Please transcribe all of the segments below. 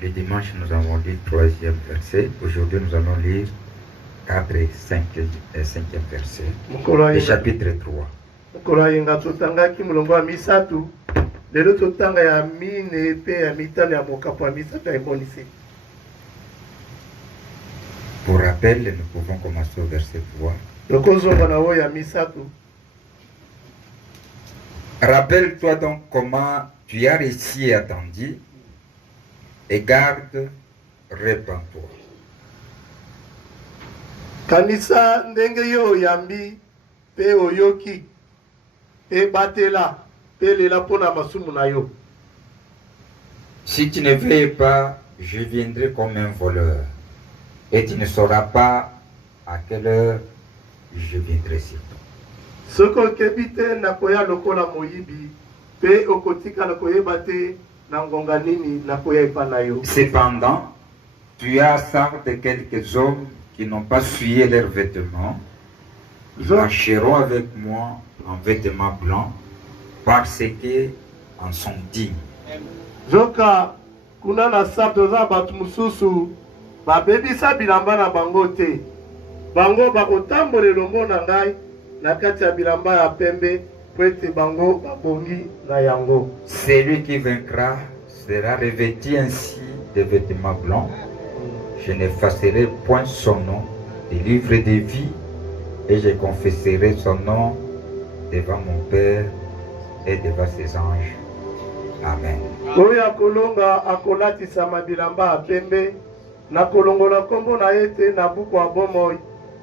Le dimanche, nous avons lu le 3e verset. Aujourd'hui, nous allons lire 4 et 5e verset. Le chapitre 3. Mokoloyenga totangaki mulongo ya misatu. Lelo totanga ya mine pe ya mitano ya mokapo ya misatu ya emonisi. Pour rappel, nous pouvons commencer au verset 3. Lokozonga na oyo ya misatu. Rappelle-toi donc comment tu as réussi et attendu, et garde, répands-toi. Kanisa ndenge yo yambi pe oyoki pe batela pe lela pona masumu na yo. Si tu ne veilles pas, je viendrai comme un voleur, et tu ne sauras pas à quelle heure je viendrai sur toi. Soko kebite na koya lokola moyibi pe okotika na koyeba te na ngonga nini na koya ipana yo. Cependant, tu as sorte de quelques hommes qui n'ont pas souillé leurs vêtements, ils marcheront avec moi en vêtements blancs parce qu'ils en sont dignes. Zoka kuna na sabto za batu mususu babebisa bilamba na bango te. Bango bakotambola elongo na ngai na kati ya bilamba ya pembe po ete bango babongi na yango. Celui qui vaincra sera revêtu ainsi de vêtements blancs. Je n'effacerai point son nom du livre de vie et je confesserai son nom devant mon Père et devant ses anges. Amen. Oyo akolonga akolatisama bilamba ya pembe na kolongola kombo na ye te na buku ya bomoi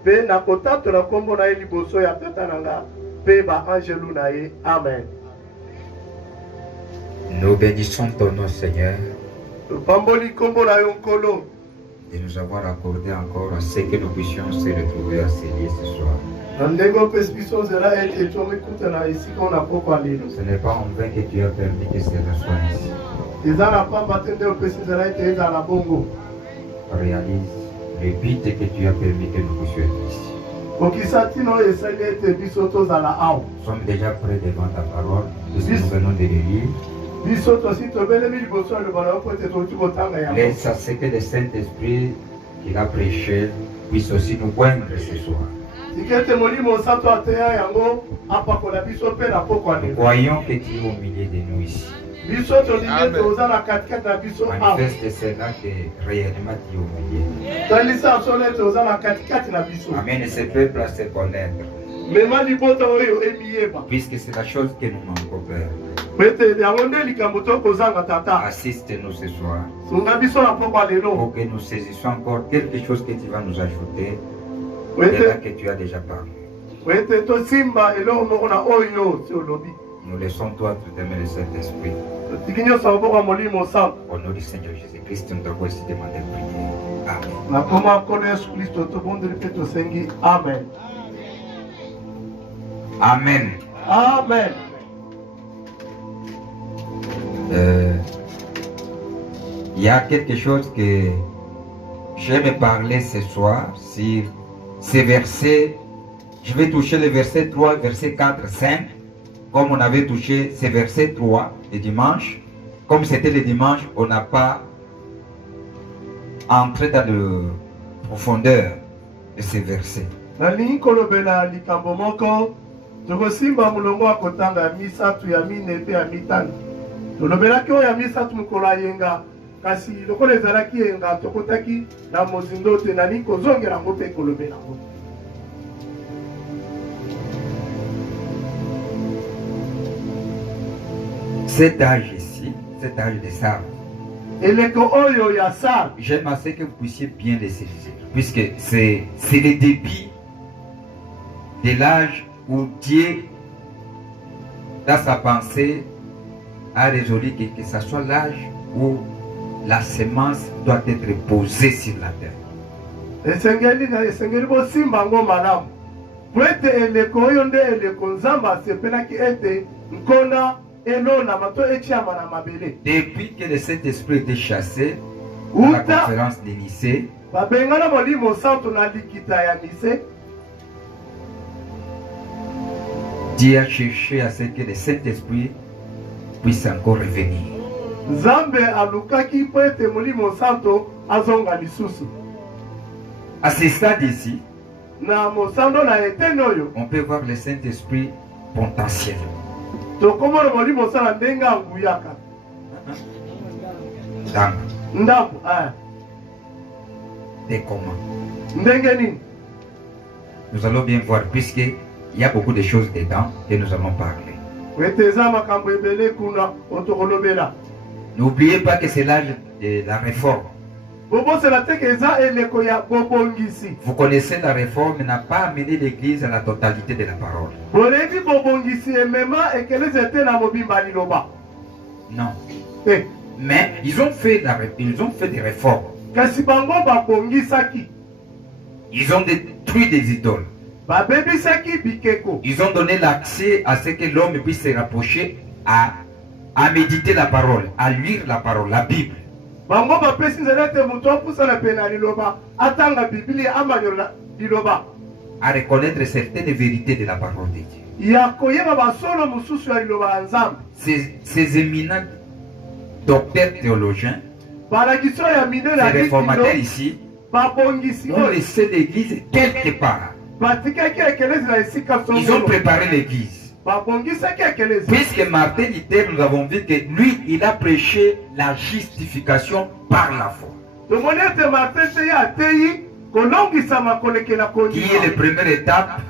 pe na kotatola kombo na ye liboso ya tata na nga pe ba angelu na ye. Amen. Nous bénissons ton nom, Seigneur, Pamboli kombo na yo nkolo de nous avoir accordé encore à ce que nous puissions se retrouver à ce lieu ce soir. na ndenge opesi biso nzela ete tomikutana esika na poko ya lelo. Ce n'est pas en vain que tu as permis que cela soit ici. Eza na pamba te nde opesi nzela ete ezala bongo. Réalise le but que tu as permis que nous puissions être ici. Kokisa tino esali ete biso tozala awa. Nous sommes déjà prêts devant ta parole, puisque nous venons de le lire. Biso tosi tobelemi liboso ya loba na yo po ete toki kotanga yango. Laisse à ce que le Saint-Esprit qu'il a prêché puisse aussi nous poindre ce soir. Ikete molimo santo ateya yango apakola biso pe na poko ya lelo. Croyons que tu es au milieu de nous ici. Biso tolingi toza na katikati na biso awa. Manifeste cela que réellement tu es au milieu. Talisa solo ete oza na katikati na biso. Amène ce peuple à se connaître, Mema libota oyo emiyeba. puisque c'est la chose que nous manquons, Père. Pete yango nde likambo tokozanga tata. Assiste-nous ce soir, Sunga biso na poko ya lelo. pour que nous saisissions encore quelque chose que tu vas nous ajouter, de là Pete que tu as déjà parlé. Pete tosimba eloko moko na oyo si olobi. Nous laissons toi tout aimer le Saint-Esprit. Tiki nyonso maboko ya molimo santo. Au nom du Seigneur Jésus-Christ, nous t'avons aussi demandé de prier. Amen. Na koma nkolo Yesu Kristo tobondeli mpe tosengi amen. Amen. Amen. Il y a quelque chose que j'aime parler ce soir sur ces versets. Je vais toucher le verset 3, verset 4, 5, comme on avait touché ces versets 3 le dimanche. Comme c'était le dimanche, on n'a pas entré dans la profondeur de ces versets. Nalingi kolobela likambo moko tokosimba mulongo ya kotanga ya misatu ya mine pe ya mitano. Tolobelaki oyo ya misatu mokolo ayenga kasi lokola ezalaki yenga tokotaki na mozindo te nalingi kozongela yango mpe kolobela yango. Cet âge ici, cet âge de Sarah, Eleko oyo ya Sara. j'aime assez que vous puissiez bien le saisir, puisque c'est le début de l'âge où Dieu, dans sa pensée, a résolu que ce soit l'âge où la semence doit être posée sur la terre. Esengeli bosimba yango malamu. Po ete eleko oyo nde eleko Nzambe asepelaki ete nkona elonama to etiama na mabele. Depuis que le Saint-Esprit était chassé à la conférence de Nicée, babengana molimo santo na likita ya Nicée, Dieu a cherché à ce que le Saint-Esprit puisse encore revenir. Nzambe alukaki po ete Molimo Santo azonga lisusu. À ce stade ici, Na mosando na eteni oyo on peut voir le Saint-Esprit potentiel. tokomona Molimo Santo ndenge anguyaka. Ndambo Et comment? ndenge nini? Nous allons bien voir, puisqu'il y a beaucoup de choses dedans que nous allons parler. Ete eza makambo ebele kuna otokolobela. N'oubliez pas que c'est l'âge de la réforme. Bobosela te ke eza eleko ya bobongisi. Vous connaissez, la réforme n'a pas amené l'Église à la totalité de la parole. Bolebi bobongisi emema ekeleze te na mobimba liloba. Non. Eh, Mais ils ont fait des réformes. kasi bango babongisaki. Ils ont détruit des idoles. Babebisaki bikeko. Ils ont donné l'accès à ce que l'homme puisse se rapprocher à méditer la parole, à lire la parole, la Bible. Bango bapesi nzela te mutu apusana pe na liloba atanga biblia amanyola liloba. À reconnaître certaines vérités de la parole de Dieu. Ya koyeba basolo mususu ya liloba ya Nzambe. Ces éminents docteurs théologiens, Balakiso ya minene ces ya réformateurs liloba ici, babongisi ont oyo laissé l'Église quelque part. batikaki ekelezi na esika Ils ont songolo. préparé l'Église. Babongisaki ekelezi. Puisque Martin Luther, nous avons vu que lui, il a prêché la justification par la foi. Tomoni ete Martin te ya ateyi kolongisama kolekela Qui est la kondima. première étape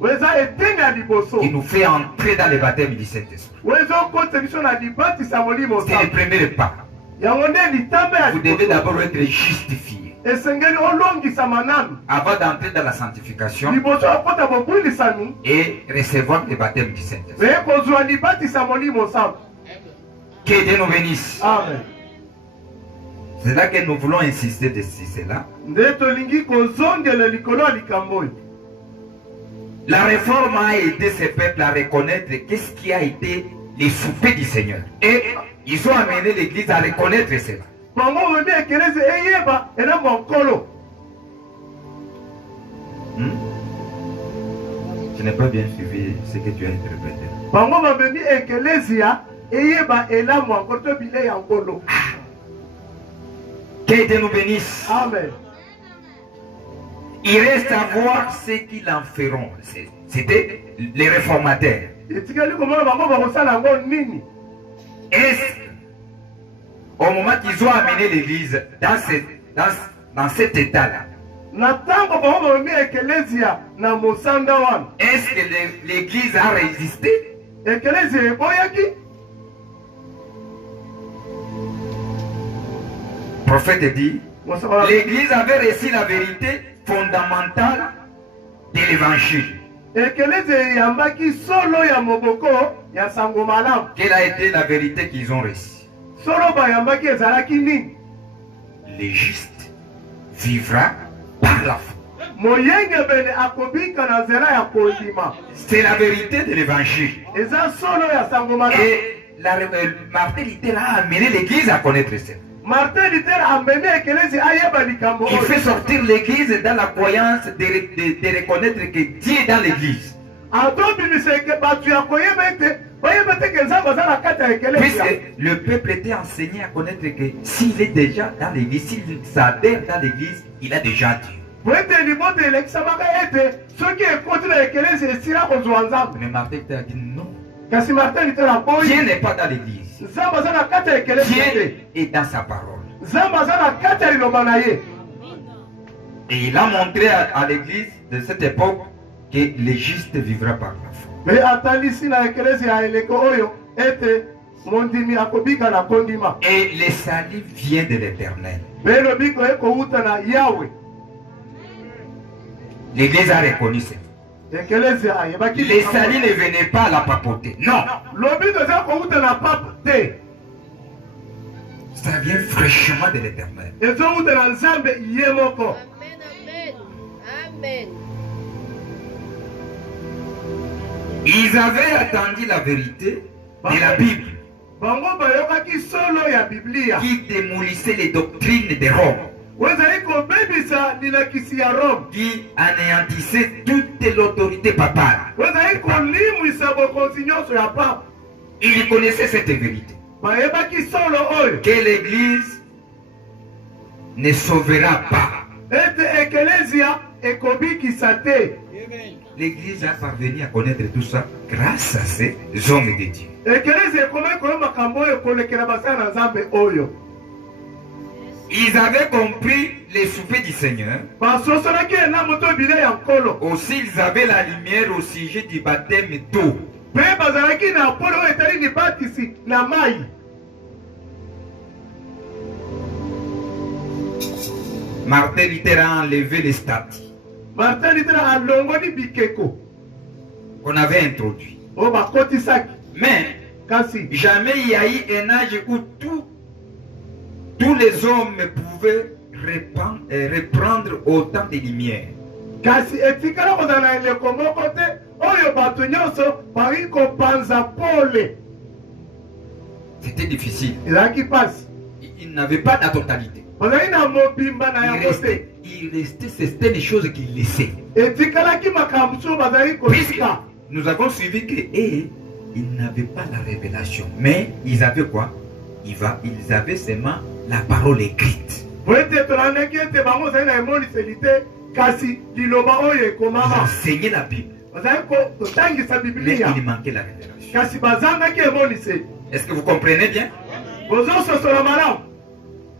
Weza eteni ya liboso. qui nous fait entrer dans le baptême du Saint-Esprit. Weza okote biso na libatisa Molimo C'est le Santo. premier pas. Yango nde litambe ya Vous devez liboso. d'abord être justifié. Esengeli olongisama nanu. Avant d'entrer dans la sanctification Liboso akota bobwilisami. et recevoir le baptême du Saint-Esprit. Eye kozwa libatisa Molimo Santo. Que Dieu nous bénisse. Amen. C'est là que nous voulons insister dessus cela. Nde tolingi kozongela likolo ya likambo oyo. La réforme a aidé ces peuples à reconnaître qu'est-ce qui a été les soupers du Seigneur. Et ils ont amené l'Église à reconnaître cela. Bango bemi ekelezi eyeba elamba nkolo. Je n'ai pas bien suivi ce que tu as interprété. Bango babemi ekelezi ya eyeba elamba nkolo to bile ya nkolo. Que Dieu nous bénisse. Amen. Il reste à voir ce qu'ils en feront. C'était les réformateurs. Etikali komona bango bakosala yango nini? Est-ce au moment qu'ils ont amené l'Église dans cet état-là, Na tango bango babemi ekelezi ya na mosanda wana. est-ce que l'Église a résisté? Ekelezi eboyaki. Le prophète dit, Mosala. l'Église avait reçu la vérité fondamentale de l'Évangile. Ekelezi eyambaki solo ya moboko ya sango malamu. Quelle a été la vérité qu'ils ont reçue? Solo bayambaki ezalaki nini? Le juste vivra par la foi. Moyengebene akobika na nzela ya kondima. C'est la vérité de l'Évangile. Eza solo ya sango malamu. Et Martin Luther a amené l'Église à connaître ça. Martin Luther amemi ekelezi ayeba likambo Il oyo. fait sortir l'Église dans la croyance de reconnaître que Dieu est dans l'Église. Atobimisa eke bato ya koyeba ete bayeba te ke Nzambe aza na kati ya ekelezi ya. Puisque le peuple était enseigné à connaître que s'il est déjà dans l'Église, s'il s'adhère dans l'Église, il a déjà Dieu. Po ete liboto elekisamaka ete soki ekoti na ekelezi esila kozwa Nzambe. Mais Martin Luther a dit non. Kasi Martin Luther aboyi. Dieu n'est pas dans l'Église. Nzambe aza na kati ya ekelezi Dieu te. est dans sa parole. Nzambe aza na kati ya liloba na ye. Et il a montré à l'Église de cette époque que le juste vivra par la foi. Me atandisi na ekelezi ya eleko oyo ete mondimi akobika na kondima. Et le salut vient de l'Éternel. Me lobiko ekouta na Yawe. L'Église a reconnu ça. Ekelezi ayebaki. Le salut ne venait pas à la papauté. Non. Lobiko eza kouta na pape te. Ça vient fraîchement de l'Éternel. Ezouta na Nzambe ye moko. Amen, amen. Amen. Ils avaient attendu la vérité de la Bible Bango bayokaki solo ya Biblia. qui démolissait les doctrines de Rome, Wezali kobebisa lilakisi ya Rome. qui anéantissait toute l'autorité papale. Wezali kolimwisa bokonzi nyonso ya papa. Ils connaissaient cette vérité. bayebaki solo oyo que l'Église ne sauvera pas. ete ekelezia ekobikisa te. L'Église a parvenu à connaître tout ça grâce à ces hommes de Dieu. ekelezia ekomaki koyeba makambo oyo kolekela basala na nzambe oyo. Ils avaient compris les soupers du Seigneur. basosolaki ena moto bile ya nkolo. Aussi, ils avaient la lumière au sujet du baptême d'eau. mpe bazalaki na pole oyo etali libatisi na mai. Martin Luther a enlevé les statues Martin Luther alongoli bikeko qu'on avait introduits. oyo bakotisaki. Mais kasi jamais il y a eu un âge où tous les hommes pouvaient reprendre autant de lumière. kasi etikala kozala na eleko moko te oyo bato nyonso baki kopanza pole. C'était difficile. ezalaki mpasi. Il n'avait pas la totalité. bazalaki na mobimba na yango te. Il restait certaines choses qu'il laissait. etikalaki makambo mosusu bazalaki Puisque kotika. nous avons suivi que ils n'avaient pas la révélation. Mais ils avaient quoi? Ils avaient seulement la parole écrite. po ete tolandaki ete bango ozali na emoniseli te kasi liloba oyo Ils ekomama. enseignaient la Bible. bazalaki kotangisa Mais bibilia il manquait la révélation. kasi bazangaki emoniseli. Est-ce que vous comprenez bien? bozososola malamu.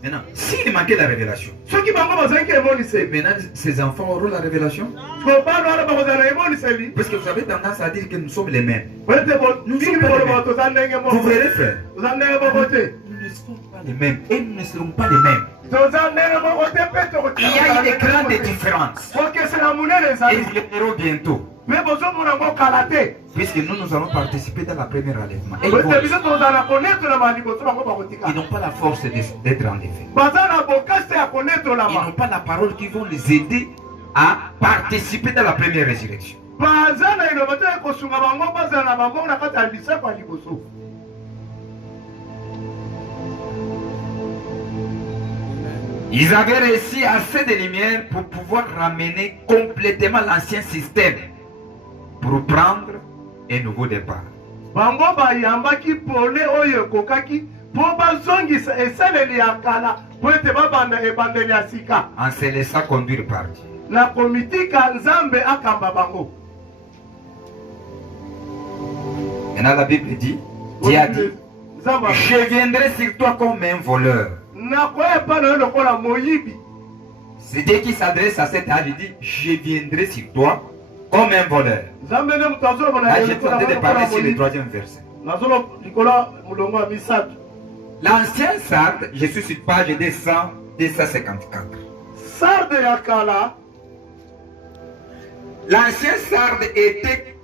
Maintenant, s'il manquait la révélation, soki bango bazalaki emoniseli maintenant ces enfants auront la révélation? kobana wana bakozala na emoniseli. Parce que vous avez tendance à dire que nous sommes les mêmes. po ete mingi bikoloba toza ndenge Vous moko. verrez, frère, toza ndenge moko te. nous ne sommes pas les mêmes et nous ne serons pas les mêmes. toza ndenge moko te mpe Il y a une grande différence. kokesela monene Et ezali. vous le verrez bientôt. me bozomona ngo kala te. Puisque nous allons participer dans la première enlèvement. Et po ils vont- ete biso tozala konetolama liboso bango bakotika. ils n'ont pas la force d'être en effet. baza na bokasi ya Ils n'ont konetolama. pas la parole qui vont les aider à participer dans la première résurrection. baza na iloba te kosunga bango bazala na bango na kati ya lisako ya liboso. Ils avaient réussi assez de lumière pour pouvoir ramener complètement l'ancien système pour prendre un nouveau départ. bango bayambaki pole oyo ekokaki mpo bazongisa esaleli ya kala po ete babanda ebandeli ya sika En se laissant conduire par Dieu. na komitika nzambe akamba bango. Maintenant la Bible dit, Dieu a dit, nzambe je viendrai sur toi comme un voleur. nakoya epa na yo lokola moyibi. C'est Dieu qui s'adresse à cet âge, il dit, je viendrai sur toi comme un voleur. nzambe nde moto azoloba na Là, yo je suis en train de lokola parler sur le moyibi. troisième verset. nazoloba likolo molongo ya misato. L'ancien Sarde, je suis sur page 254. sarde ya kala. L'ancien Sarde était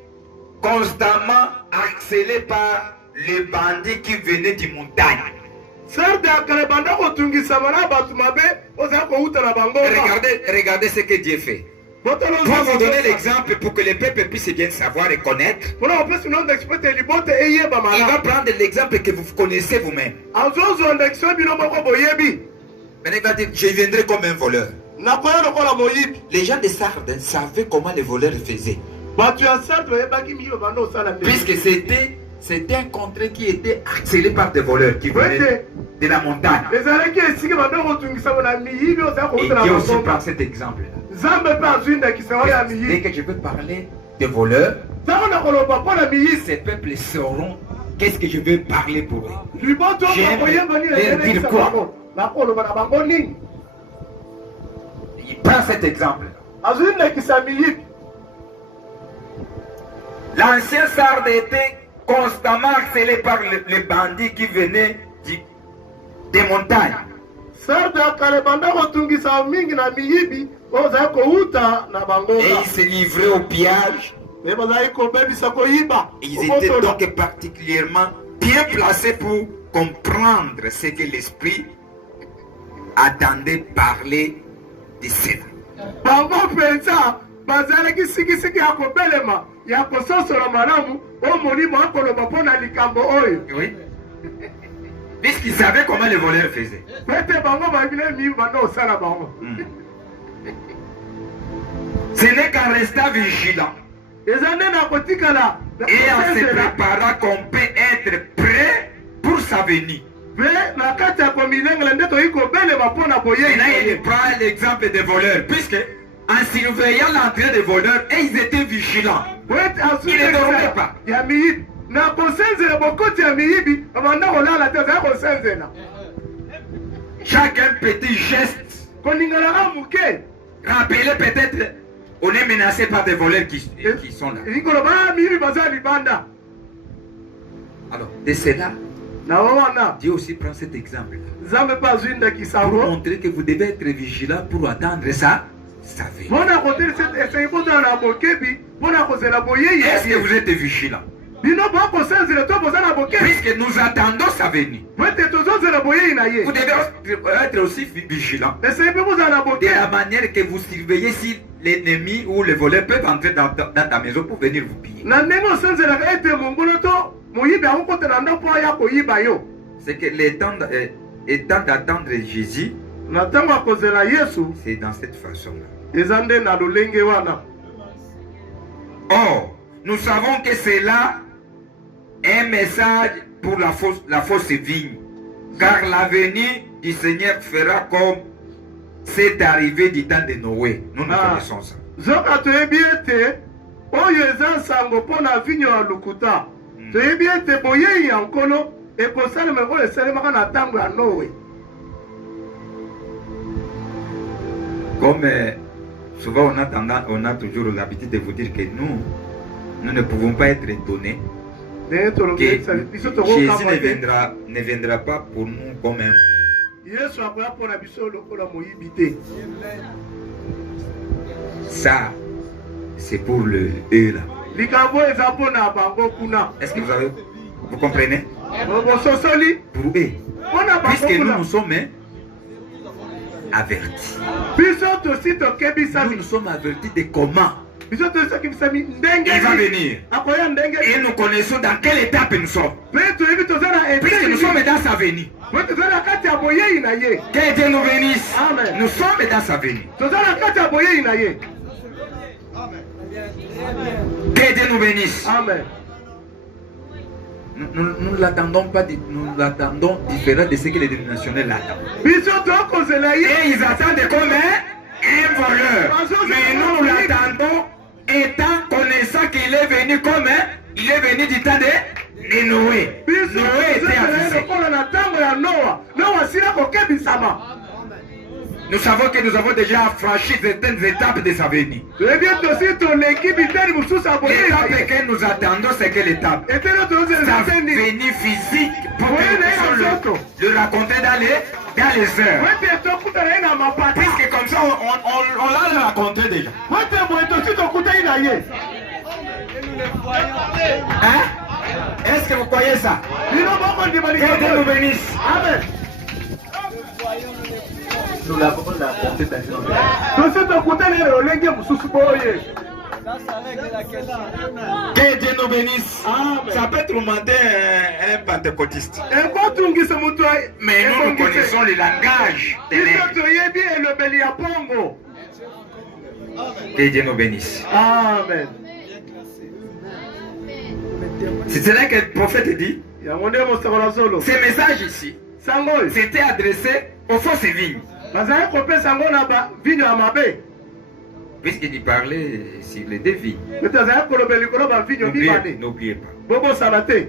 constamment harcelé par les bandits qui venaient du montagne. sarde ya kala ebanda kotungisama na bato mabe ozala kouta na bango. Regardez ce que Dieu fait. Pour vous donner l'exemple, pour que le peuple puisse bien savoir et connaître, mpona kopesi nondo exploite libote eyeba il va malamu. prendre l'exemple que vous connaissez vous-même. azozonda ekisio bino moko boyebi. Maintenant, il va dire, je viendrai comme un voleur. nakoya lokola moyibi. Les gens de Sardes savaient comment les voleurs faisaient. bato ya sarde bayebaki miyo banda osala ndenge. Puisque c'était un contrée qui était harcelé par des voleurs qui venaient de la montagne. ezalaki esika banda kotungisama na miyibi ozala Et kouta na Dieu aussi bango. prend cet exemple-là. nzambe mpe azwi ndakisa oyo ya Dès miyibi. que je veux parler de voleurs, ntango na koloba mpo na miyibi. ces peuples sauront qu'est-ce que je veux parler pour eux. liboto J'aime koyeba nini leur dire ezelekisa quoi? bango nakoloba na bango nini. Il prend cet exemple. azwi ndakisa miyibi. L'ancien Sarde était constamment harcelé par les bandits qui venaient des montagnes. sarde ya kala ebanda kotungisa mingi na miyibi oyo ozali kouta na bango. Et ils se livraient au pillage. me bazali kobebisa koyiba. Ils étaient donc particulièrement bien placés pour comprendre ce que l'Esprit attendait parler de cela. bango mpenza bazalaki sikisiki ya kobelema ya kososola malamu oyo molimo akoloba mpo na likambo oyo. Oui. Puisqu'ils savaient comment les voleurs faisaient. pete bango babile miyibi banda osala bango. Ce n'est qu'en restant vigilant eza nde na kotikala et en se préparant qu'on peut être prêt pour sa venue. na kati ya komilengela nde toyi kobelema mpo na boyei. Maintenant, il prend l'exemple des voleurs, puisque en surveillant l'entrée des voleurs, et ils étaient vigilants. Ils ne dormaient pas. ya miyibi na kosenzela bokoti ya miyibi abanda kolala te azali kosenzela. Chaque petit geste, koningalaka moke rappelez peut-être, on est menacé par des voleurs qui sont là. ikoloba miyibi baza libanda. Alors, de cela, na wana Dieu aussi prend cet exemple nzambe mpe azwi ndakisa pour ngo montrer que vous devez être vigilant pour attendre ça. Savez. mpona kotelisa esengeli kozala na bokebi mpona kozela boyei ya Est-ce que ye. vous êtes vigilant? bino bokosenzela to boza na bokebi Puisque nous attendons sa venue, po ete tozozela boyei na ye. vous devez être aussi vigilant. esengeli mpe kozala na De bokebi la manière que vous surveillez si l'ennemi ou le voleur peuvent entrer dans ta maison pour venir vous piller. na ndenge osenzelaka ete mongolo to moyibi akokota na ndako aya koyiba yo. C'est que le temps d'attendre Jésus, na ntango akozela yesu c'est dans cette façon-là. eza nde na lolenge wana. Or, nous savons que c'est là un message pour la fausse vigne. Car l'avenir du Seigneur fera comme c'est arrivé du temps de Noé. Nous connaissons ça. zoka toyebi ete oyo eza nsango mpo na vinyo ya lukuta. toyebi ete boyei ya nkolo ekosalema oyo esalemaka na ntango ya nowe. Comme souvent on a toujours l'habitude de vous dire que nous ne pouvons pas être étonnés ndenge que tolobisa biso Jésus tokokamba te ne viendra pas pour nous comme un. yesu akoya mpo na biso lokola moyibi te. Ça, c'est pour le eux là. likambo eza mpo na bango kuna. Est-ce que vous comprenez? bososoli Pour eux. mpo na bango Puisque kuna. nous sommes avertis. biso tosi tokebisami. Nous sommes avertis de comment biso tosi tokebisami ndenge il va venir. akoya ndenge. Et nous connaissons dans quelle étape nous sommes. mpe toyebi toza na Puisque nous sommes dans sa venue. mpe toza na kati ya boyei na ye. Que Dieu nous bénisse. Amen. Nous sommes dans sa venue. toza na kati ya boyei na ye. Que Dieu nous bénisse. amen. Nous l'attendons pas, nous l'attendons différent de ce que les dénominationnels attendent. biso tokozela ye. Et ils attendent comme un voleur. Mais nous l'attendons étant connaissant qu'il est venu comme il est venu du temps de Noé. biso Noé était tozela ye avisé. lokola na ntango ya noa. noa asila kokebisama. Nous savons que nous avons déjà franchi certaines étapes de sa venue. toyebi tosi toleki biteni mosusu ya boyei na L'étape ye. que nous attendons, c'est quelle étape? etelo tozela Sa eteni. venue physique pour que Oui, nous mais puissions le raconter dans les heures. wete tokutana ye na mapata. Puisque comme ça, on l'a raconté déjà. wete boye tosi tokutani na ye. Hein? Est-ce que vous croyez ça? bino bokondima Que Dieu nous likambo. bénisse. amen. Nous l'avons raconté dans tosi tokutani ye na lolenge mosusu boye. Que Dieu nous bénisse. Amen. Ça peut tourmenter un pentecôtiste. ekotungisa moto Mais nous connaissons le langage des biso lèvres. toyebi elobeli ya pongo. Que Dieu nous bénisse. amen. C'est cela que le prophète dit. yango nde mosakola solo. Ce message ici, sango oyo c'était adressé aux fausses vignes. bazali kopesa yango na bavino ya mabe. Puisqu'il parlait sur les deux vignes. ete azali kolobela likolo bavino mibale. N'oubliez pas. bobosana te.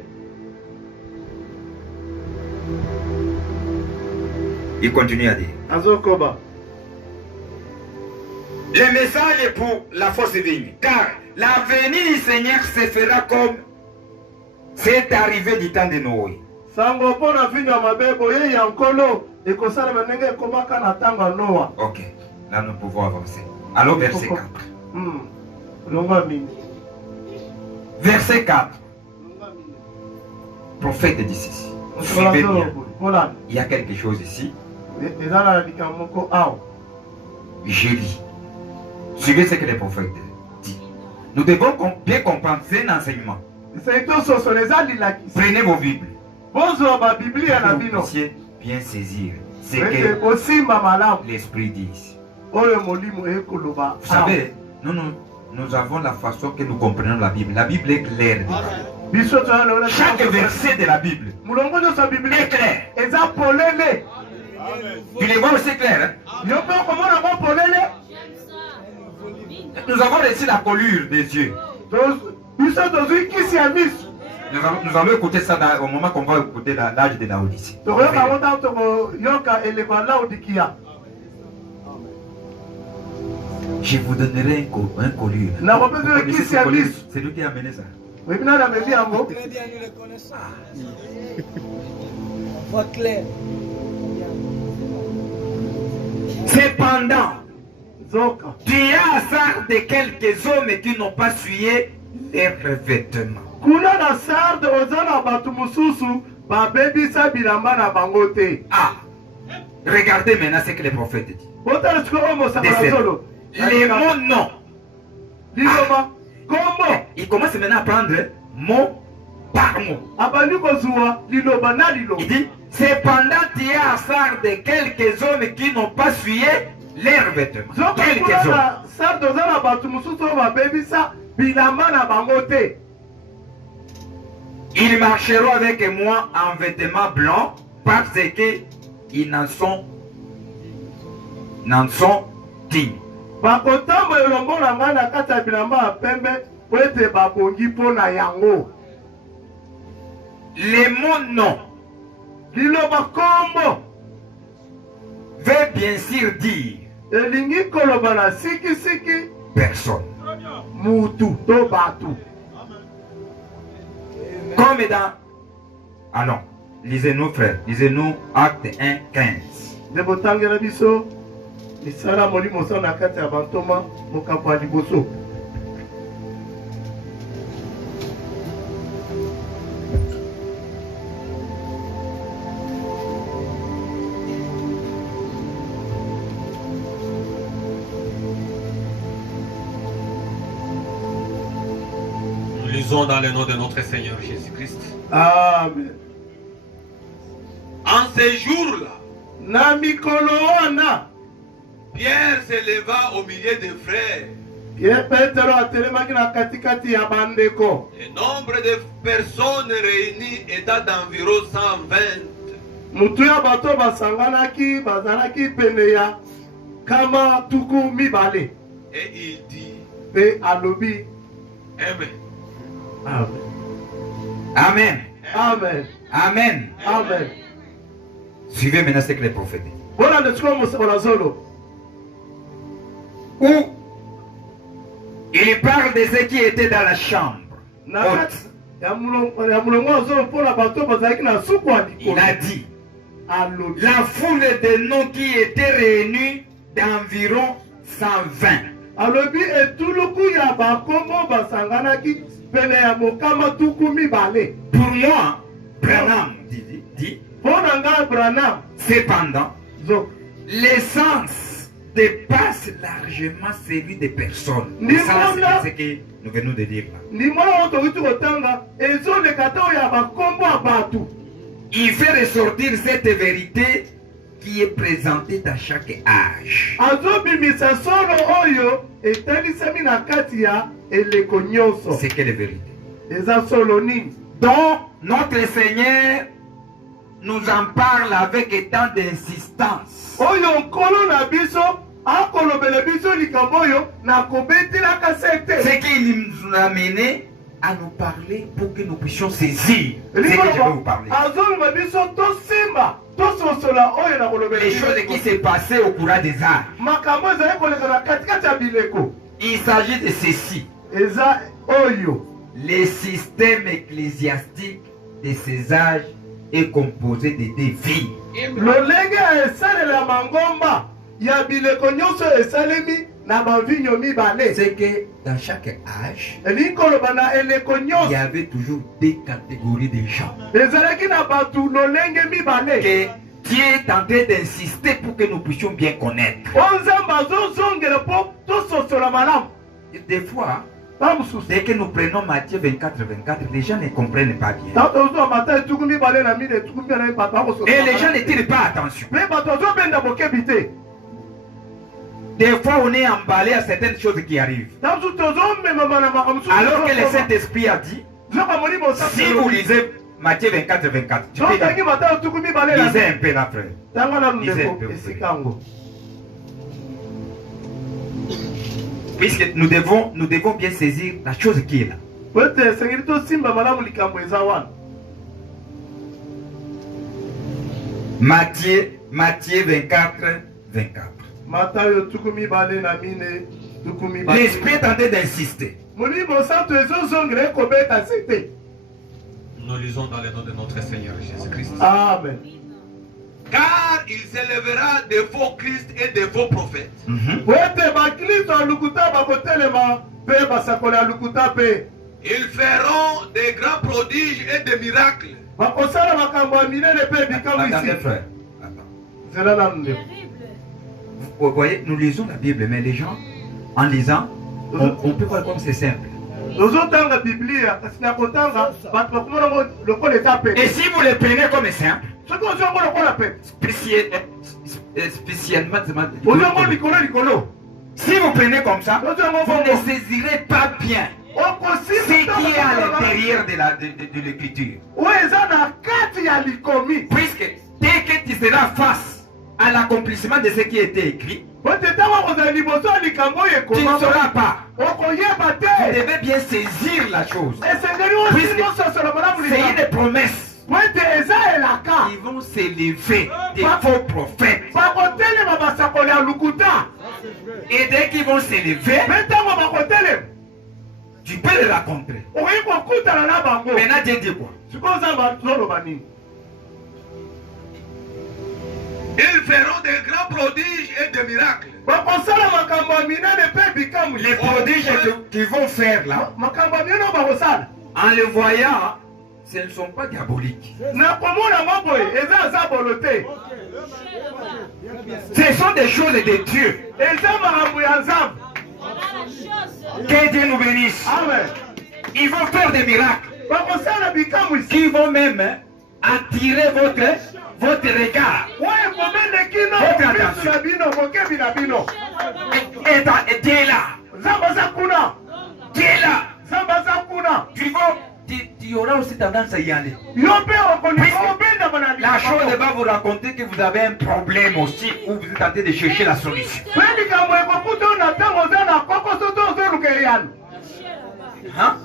Il continue à dire. azokoba. Le message est pour la fausse vigne. Car l'avenir du Seigneur se fera comme c'est arrivé du temps de Noé. sango mpo na vino ya mabe boyei ya nkolo ekosalema ndenge ekomaka na ntango ya noa. Ok, là nous pouvons avancer. Alors verset 4. longwa mingi. Verset 4. Prophète dit ceci. Suivez bien. kolanda Il y a quelque chose ici. eza na likambo moko awa. J'ai dit. Suivez ce que les prophètes disent. Nous devons bien comprendre ces enseignements. esali tososolo eza lilakisi. Prenez vos Bibles. bozwa babiblia na Vous bino puissiez bien saisir ce ete que kosimba malamu l'Esprit dit. oyo molimo ekoloba. Vous savez, nous avons la façon que nous comprenons la Bible. La Bible est claire. biso toyana Chaque verset de la Bible mulongo nyonso ya biblia est clair. eza polele. Tu les vois aussi clair, hein? Yo mpe okomona ngo polele. Nous avons reçu la colure des yeux. Biso tozwi kisi ya miso. Nous allons écouter ça au moment qu'on va écouter l'âge de la Odyssée. tokoyoka ngo ntango tokoyoka eleko ya laodikia. Je vous donnerai un collier. Na kopesi Vous yo connaissez kisi ce ya collier? miso. C'est lui qui a amené ça. oyebi nani amemi yango. Très bien, nous le connaissons. Voix claire. Cependant, Zoka. tu as hasard de quelques hommes qui n'ont pas sué leurs vêtements. kuna na sarde oza na bato mosusu babebisa bilamba na bango te. Ah, regardez maintenant ce que le prophète dit. botala sikoyo oyo mosaka na solo. Les mots non. liloba kombo Il commence maintenant à prendre mot par mot. abandi kozwa liloba na Il liloba. dit, cependant tu as hasard de quelques hommes qui n'ont pas sué leurs vêtements. zoka Quelques kuna hommes. na sarde oza na bato mosusu oyo babebisa bilamba na bango te. Ils marcheront avec moi en vêtements blancs parce qu'ils n'en sont dignes. bakotambola elongo na ngai na kati ya bilamba ya pembe po ete babongi mpo na yango. Les mots non liloba kombo veut bien sûr dire elingi koloba na sikisiki personne. mutu to bato. Comme dans... Allons, lisez-nous frères, lisez-nous Acte 1, 15. nde botangela biso misala molimo osala na kati ya bantoma mokambo ya liboso. Nous lisons dans le nom de notre Seigneur Jésus-Christ. Amen. En ces jours-là, na mikolo wana Pierre s'éleva au milieu des frères. ye petero atelemaki na katikati ya bandeko. Le nombre de personnes réunies était d'environ 120. mutu ya bato basanganaki bazalaki pene ya kama tuku mibale. Et il dit, mpe alobi Amen. amen Amen. amen Amen. amen. Suivez maintenant ce que les prophètes disent. bolanda sikoyo moseko na zolo Où il parle de ceux qui étaient dans la chambre na haute. kati ya mulongo ya zolo mpo na bato bazalaki na suku ya Il likolo. a dit, alobi la foule de noms qui étaient réunis d'environ 120. alobi etuluku ya bakombo basanganaki pene ya mokama tuku mibale. Pour moi, Branham dit, mpo na ngai Branham cependant, zoka l'essence dépasse largement celui des personnes. Ni Ça, voilà. c'est ce que nous venons de dire là. ndimona oyo tokuti kotanga ezoleka te oyo ya bakombo ya bato. Il fait ressortir cette vérité qui est présentée dans chaque âge. azobimisa solo oyo etalisami na kati ya eleko nyonso. C'est quelle vérité? eza solo nini? Donc, notre Seigneur nous en parle avec tant d'insistance. oyo nkolo na biso akolobela biso likambo oyo na kobetelaka se te. C'est qu'il nous a amené à nous parler pour que nous puissions saisir ce que je vais vous parler. azoloba biso tosimba tososola oyo na kolobela Les choses qui s'est passées au courant des âges. makambo ezali koleka na katikati ya bileko. Il s'agit de ceci. eza oyo Le système ecclésiastique de ces âges est composé de deux vies. lolenge ya esalela mangomba ya bileko nyonso esalemi na bavinyo mibale. C'est que dans chaque âge, elingi koloba na eleko il y nyonso avait toujours deux catégories de gens ezalaki na bato lolenge mibale. que Dieu est en train d'insister pour que nous puissions bien connaître. o nzambe azozongela mpo tososola malamu. Et des fois, ta mosusu dès que nous prenons Matthieu 24, 24, les gens ne comprennent pas bien. ta tozwa mata etuku mibale na mine etuku mibale na bato akososola Et les gens malamu. ne tirent pas attention. mpe bato azobenda bokebi te. Des fois, on est emballé à certaines choses qui arrivent. ta mosusu tozomemama na makambo mosusu Alors que le tozosoma. Saint-Esprit a dit, Si vous lisez Matthieu 24, 24, tu peux lisez un peu là, frère. Lisez un peu, vous pouvez. Puisque nous devons bien saisir la chose qui est là. Matthieu 24, 24. L'Esprit est en train d'insister. Nous lisons dans le nom de notre Seigneur Jésus-Christ. Amen. Car il s'élèvera des faux Christ et des faux prophètes. Ils feront des grands prodiges et des miracles. Attendez, frère. Vous voyez, nous lisons la Bible, mais les gens, en lisant, on peut voir comme c'est simple. Et si vous le prenez comme simple, spécialement, si vous prenez comme ça, vous ne saisirez pas bien ce qui est à l'intérieur de l'écriture. Puisque dès que tu seras face à l'accomplissement de ce qui a été écrit, tu ne sauras pas. Tu devais bien saisir la chose. Puisque c'est une promesse. Ils vont s'élever des faux prophètes. Et dès qu'ils vont s'élever, tu peux les rencontrer. Maintenant, Dieu dit quoi? Ils feront des grands prodiges et des miracles. Les prodiges qu'ils vont faire là, en le voyant, ce ne sont pas diaboliques. Ce sont des choses de Dieu. Que Dieu nous bénisse. Ils vont faire des miracles qui vont même attirer votre regard. Votre attention. Et Dieu est là. Dieu est là. Tu auras aussi tendance à y aller. La chose va vous raconter que vous avez un problème aussi, où vous êtes en train de chercher la solution. Hein?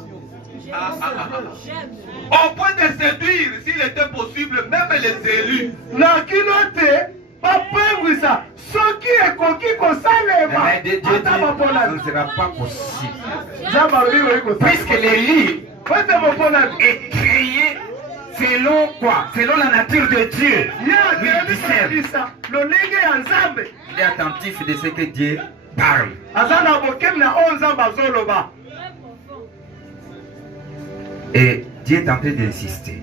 Au point de séduire, s'il était possible, même les élus. Mais Dieu dit, ce ne sera pas possible. Puisque l'élu est créé selon quoi? Selon la nature de Dieu. Il est attentif de ce que Dieu parle. Et Dieu est en train d'insister.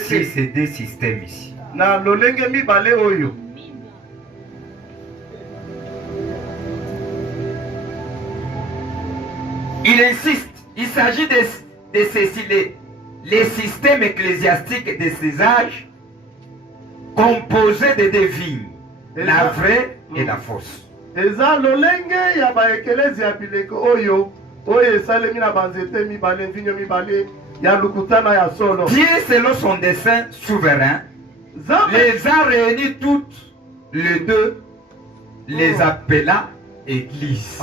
Si c'est des systèmes ici. Il insiste. Il s'agit de les systèmes ecclésiastiques de ces âges composés de deux vignes, la vraie et la fausse. Dieu, selon son dessein souverain, les a réunis toutes les deux, les appela Église.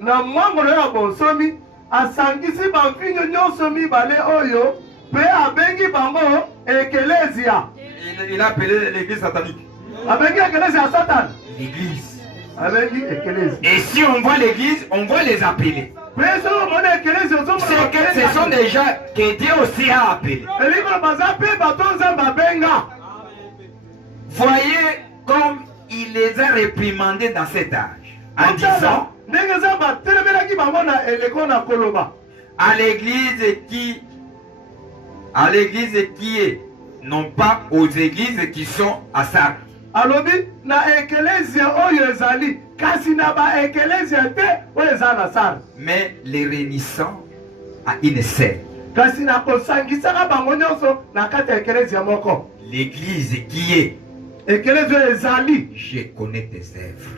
Na mwango ya bonsomi asangisi bamfinyo nyonso mibale oyo pe abengi bango ekelesia. Il a appelé l'église satanique. Abengi ekelesia Satan. L'église. Abengi ekelesia. Et si on voit l'église, on voit les appeler. C'est que ce sont des gens que Dieu aussi a appelés. Voyez comme il les a réprimandés dans cet âge en disant à l'église qui est, non pas aux églises qui sont à Sardes. Mais les réunissant à une scène. L'église qui est, je connais tes œuvres.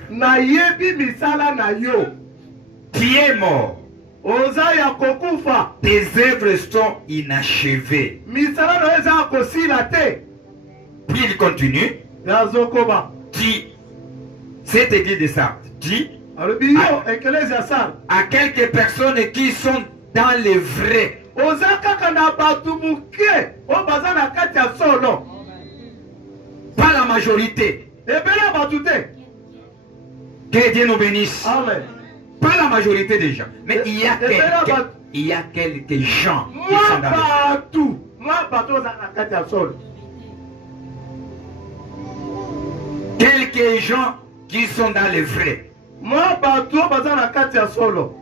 Tu es mort. oza ya kokufa tes œuvres sont inachevées. misala na eza kosila te. Puis il continue, yazokoba dit, cette église de Sardes, dit alobi yo eklezia Sarde à quelques personnes qui sont dans le vrai. oza kaka na bato moke oyo baza na kati ya solo, Pas la majorité. ebele ya bato te. Que Dieu nous bénisse. Amen. Pas la majorité des gens. Mais il y a quelques gens qui sont dans le vrai. mwa bato oza na kati ya solo, Quelques gens qui sont dans le vrai. mwa bato oyo baza na kati ya solo.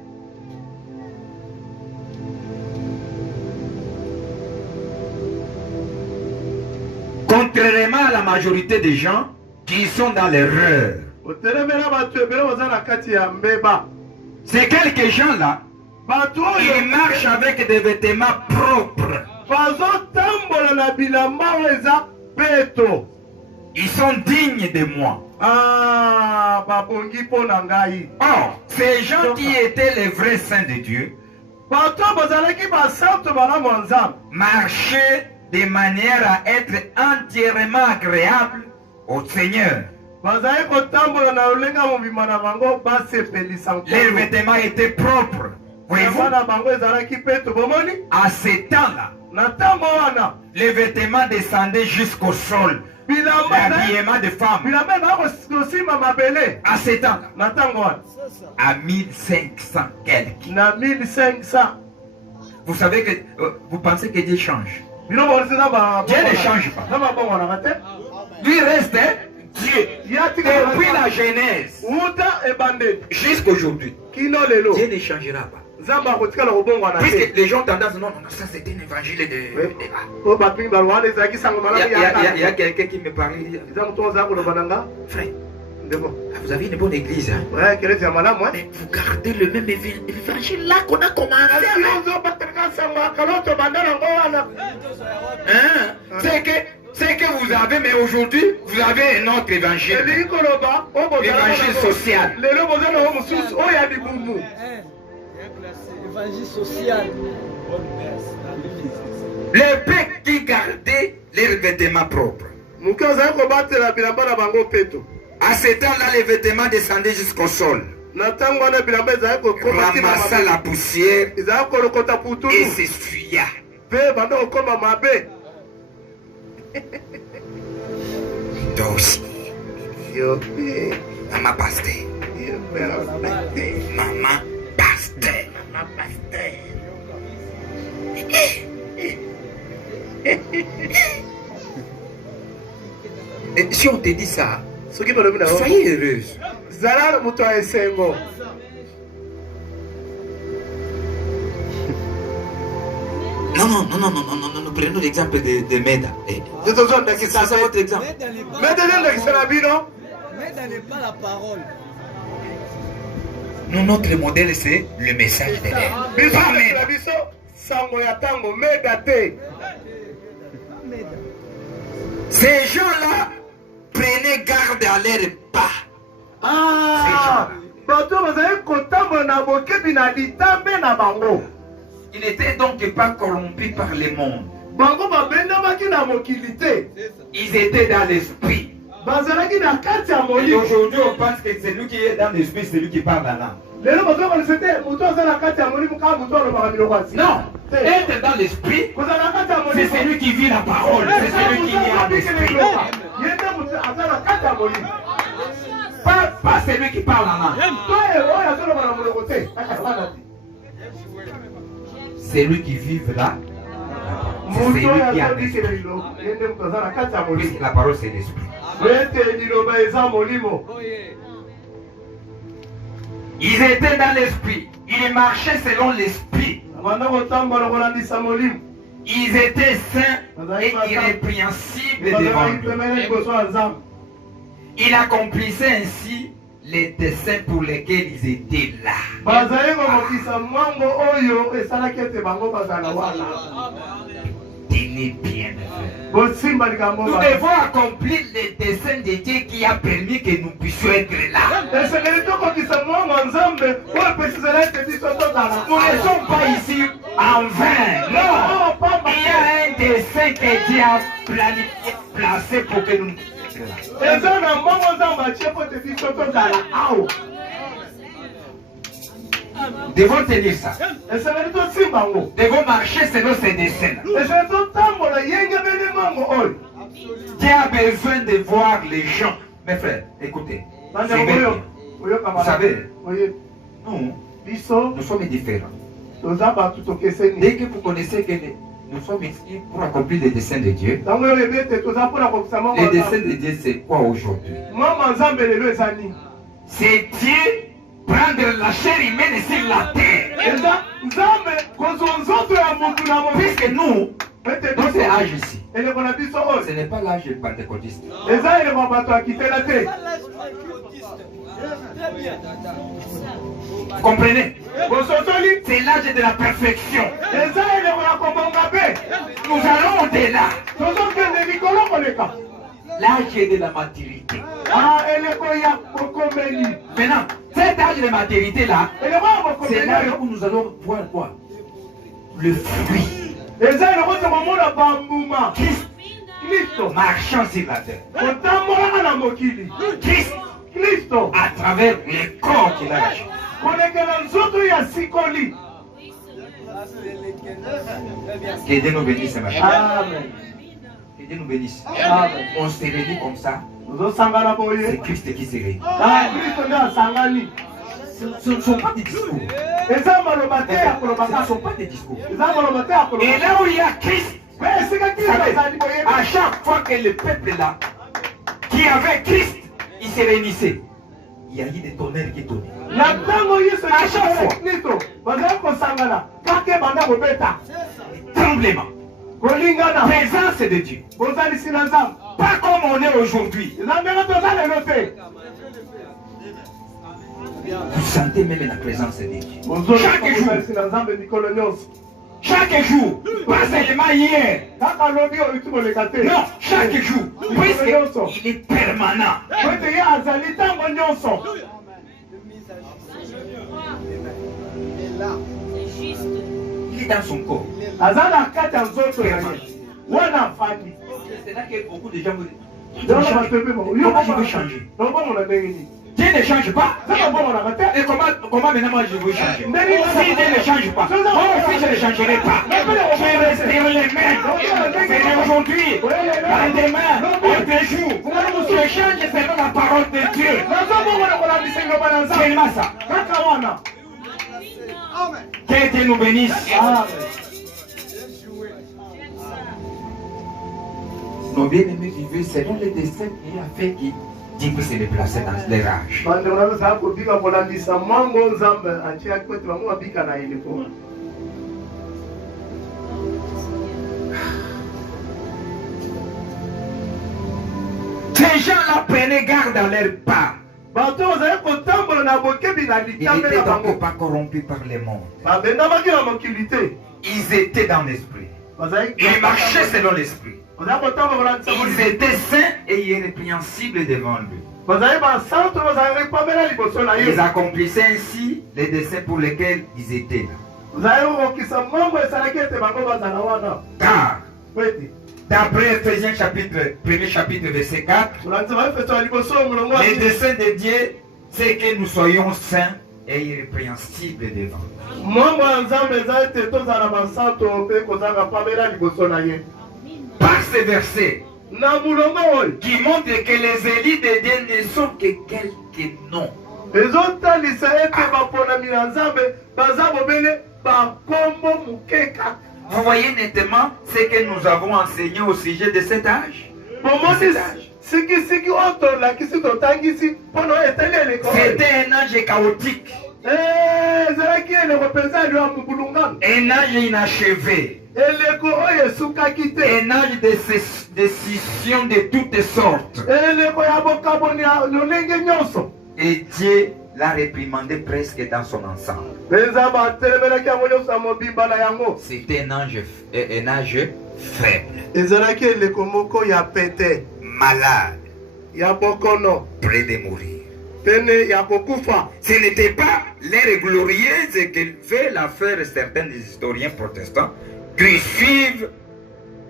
Contrairement à la majorité des gens qui sont dans l'erreur. otelemela bato ebele baza na kati ya mbeba. Ces quelques gens-là, bato oyo ils marchent avec des vêtements propres. bazotambola na bilamba oyo eza peto. Ils sont dignes de moi. Babongi mpo na ngai. Or, ces gens qui étaient les vrais saints de Dieu bato bazalaki basantu balamu ya nzambe marchaient de manière à être entièrement agréables au Seigneur. bazali kotambola na lolenga mobima na bango basepelisa Les nkolo. vêtements étaient propres. Voyez-vous, Bilamba na bango ezalaki peto. bomoni à ces temps-là, na ntango wana les vêtements descendaient jusqu'au sol. bilamba L'habillement de femmes, bilamba ebaa kosimba mabele. à ces temps-là, Na ntango wana à 1500 quelques. na 1500 Vous savez que, vous pensez que Dieu change. bino bonisi na Dieu ne change pas. na mabongwana te. Lui reste Dieu. Depuis la Genèse uta ebandeli jusqu'aujourd'hui, kino lelo Dieu ne changera pas. nzambe akotikala kobongwana te. Puisque les gens ont tendance, non, non, ça c'est un évangile de... oyo bapingi bato wana ezalaki sango malamu Il y a quelqu'un qui me parlait, il dit, eza moto oza koloba na nga frère, ndeko vous avez une bonne église, hein? oya kelezi ya malamu Mais vous gardez le même évangile là qu'on a commencé. ozobatalaka sango ya kaloto banda nango wana. Hein? C'est que vous avez, mais aujourd'hui, vous avez un autre évangile. elingi koloba oyo Évangile social. lelo boza nango mosusu oyo ya libumu. Évangile social. Les peuples qui gardaient leurs vêtements propres. moke ozali kobatela bilamba na bango peto. À ce temps-là, les vêtements descendaient jusqu'au sol, na ntango wana bilamba ezali ramassaient la poussière ezali kolokota et putulu s'essuya. mpe banda kokoma mabe. Toi aussi, yo mpe maman pasteur, yo mpe afete. maman pasteur. Et si on te dit ça, soki balobi na yo soyez heureuse. zala moto ya esengo. Non, prenons l'exemple de Meda. Nde tozondakisa Ça, c'est votre exemple. Meda n'est pas, medele ndakisa na bino. Meda n'est pas la parole. Nous, notre modèle, c'est le message de l'air. biso Pas ndakisa Meda. biso sango ya ntango meda te. Meda. Ces gens-là prenaient garde à leur pas. bato bazali kotambola na bokebi na litambe na bango. Ils n'étaient donc pas corrompus par le monde. bango babendamaki na mokili te. Ils étaient dans l'esprit. bazalaki na kati ya Et molimo. aujourd'hui, on pense que celui qui est dans l'esprit, c'est lui qui parle la langue. lelo bazokolisa te moto aza na kati ya molimo kaka moto alobaka miloko ya sika. Non, être dans l'esprit, kozala na kati ya c'est molimo celui qui vit la parole. C'est celui qui est dans l'esprit. ye nde moto aza na kati ya molimo. Pas celui qui parle la langue. to oyo azoloba na moloko te. wana te. Celui qui vive là, c'est moto celui oyo qui a azodikela l'esprit. lilo ye nde moto aza na kati ya molimo. Puisque la parole, c'est l'esprit. ete liloba eza molimo. Ils étaient dans l'esprit. Ils marchaient selon l'esprit. banda kotambola kolandisa molimo. Ils étaient saints et irrépréhensibles devant bazalaki lui. pemene liboso ya nzambe. Il accomplissait ainsi les desseins pour lesquels ils étaient là. bazali komokisa mwango oyo esalaki ete bango bazala wana. Tenez bien. bosimba likambo Nous ba- devons accomplir les desseins de Dieu qui a permis que nous puissions être là. esengeli tokokisa mwango ya nzambe oyo epesisela ete biso Nous ne sommes pas ici en vain. Non. Il y a un dessein que Dieu a planifié, placé pour que nous nous devons tenir ça. Devons marcher selon ces desseins. Dieu a besoin de voir les gens. Mes frères, écoutez. Vous savez, nous sommes différents. Dès que vous connaissez que nous sommes ici pour accomplir les desseins de Dieu, les desseins de Dieu, c'est quoi aujourd'hui? C'est Dieu prendre la chair humaine sur la terre. Puisque nous, notre âge ici, ce n'est pas l'âge pentecôtiste. Vous comprenez? C'est l'âge de la perfection. Nous allons au-delà. L'âge de la maturité. Maintenant, cet âge de maturité là, c'est l'âge où nous allons voir quoi? Le fruit. Christ marchant sur la terre. Christ à travers les corps qu'il a lâchés. Que Dieu nous bénisse ce matin. Que Dieu nous bénisse. On se réunit comme ça. C'est Christ qui se réunit. Ce ne sont pas des discours. Ce ne sont pas des discours. Et là où il y a Christ, à chaque fois que le peuple là, qui avait Christ, il se réunissait, il y a eu des tonnerres qui tonnaient. À chaque fois, tremblement. Présence de Dieu. Pas comme on est aujourd'hui. Vous sentez même la présence de Dieu. Chaque jour, pas seulement hier. Non, chaque jour, puisqu'il est permanent. Il est dans son corps. C'est là que beaucoup de gens vous disent, comment je veux changer? Dieu ne change pas. Et comment maintenant moi je veux changer? Si Dieu ne change pas, moi aussi je ne changerai pas. Je resterai les mêmes. C'est aujourd'hui, demain, autre jour. Je change selon la parole de Dieu. Seulement ça. Que Dieu nous bénisse. Nos bien-aimés vivent selon les destins qu'il a fait qui Dieu peut se déplacer dans les rages. Ces gens-là prenaient garde à leur pas. Ils n'étaient donc pas corrompus par le monde. Ils étaient dans l'esprit. Ils marchaient selon l'esprit. Ils étaient saints et irrépréhensibles devant lui. Ils accomplissaient ainsi les desseins pour lesquels ils étaient là. Car, d'après Ephésiens chapitre 1er chapitre verset 4, les desseins de Dieu, c'est que nous soyons saints et irrépréhensibles devant lui. Par ces versets qui montrent que les élites de Dieu ne sont que quelques noms. Vous voyez nettement ce que nous avons enseigné au sujet de cet âge. C'était un âge chaotique. Un âge inachevé. Un âge de scission de toutes sortes. Et Dieu l'a réprimandé presque dans son ensemble. C'était un âge faible. Malade. Près de mourir. pene ya kokufa. Ce n'était pas l'ère glorieuse que veulent la faire certains des historiens protestants qui suivent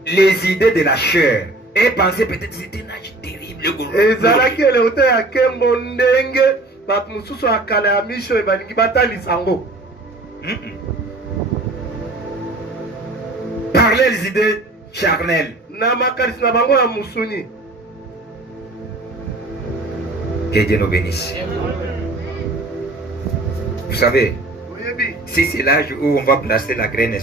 les idées de la chair et pensaient peut-être que c'était un âge terrible. Ezalaki eleuta ya kembo ndenge bato mosusu akala ya misho balingi batalisa yango. Par les idées charnelles. Na makanisi na bango ya musuni. Que Dieu nous bénisse. Vous savez, Oyebi. si c'est l'âge où on va placer la graine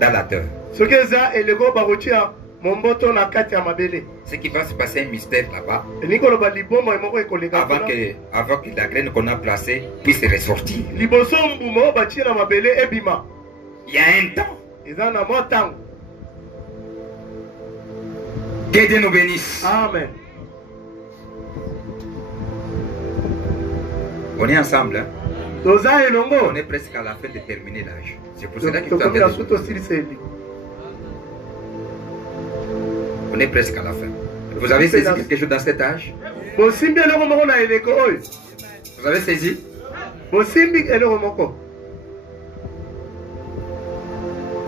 dans la terre, Soki eza elego bakotia momboto na kati ya mabele. ce qui va se passer un mystère là-bas, Elingi koloba libombo emoko ekoleka avant que la graine qu'on a placée puisse ressortir. liboso mbuma oyo batie na mabele ebima. Il y a un temps. Eza na mwa ntango. Que Dieu nous bénisse. Amen. On est ensemble, hein? Toza elongo. On est presque à la fin de terminer l'âge. C'est pour cela qu'il faut tokomi na attendre. suto osilisa. On est presque à la fin. Vous avez saisi quelque chose dans cet âge? Bosimbi eloko moko na eleko oyo. Vous avez saisi? Bosimbi eloko moko.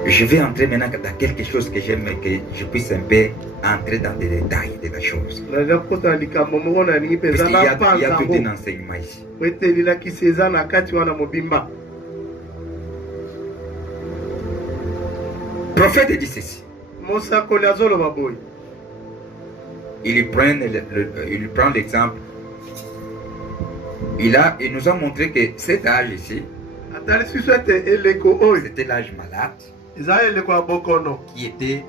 Je vais entrer maintenant dans quelque chose que j'aime que je puisse un peu entrer dans les détails de la chose. Naza kota likambo moko na lingi Parce peza qu'il na y a tout un panza. enseignement ici. Wetelilakisi eza na kati wana mobimba. Prophète dit ceci. Mosakoli azoloba boye. Il prend l'exemple. Il nous a montré que cet âge ici, Atalisi biso ete eleko oyo. c'était l'âge malade, Eza eleko ya bokono. qui était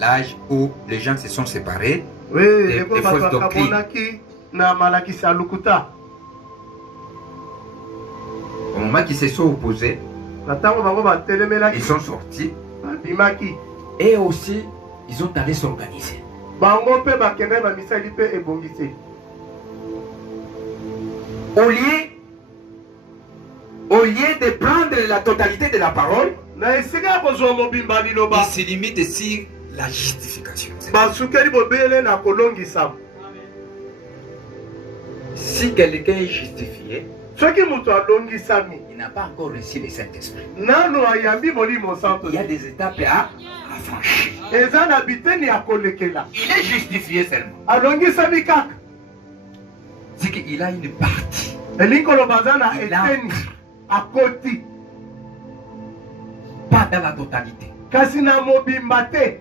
l'âge où les gens se sont séparés. Oui, eleko des bato fausses doctrines. bakabonaki na malakisi ya lukuta. Au moment qu'ils se sont opposés, Na ntango bango batelemelaki ils sont sortis babimaki. et aussi ils ont allé s'organiser. Bango mpe bakendaki bamisali mpe ebongisi. Au lieu de prendre la totalité de la parole, Na esika ya kozwa mobimba liloba. il se limite sur la justification. Basukeli bobele na kolongisama. Si quelqu'un est justifié, Soki moto alongisami, il n'a pas encore reçu le Saint-Esprit. nano ayambi molimo santo. Il y a des étapes à franchir. Eza na biteni ya kolekela. Il est justifié seulement. Alongisami kaka. C'est qu'il a une partie. Elingi koloba aza na Il a eteni akoti. pas dans la totalité. Kasi na mobimba te.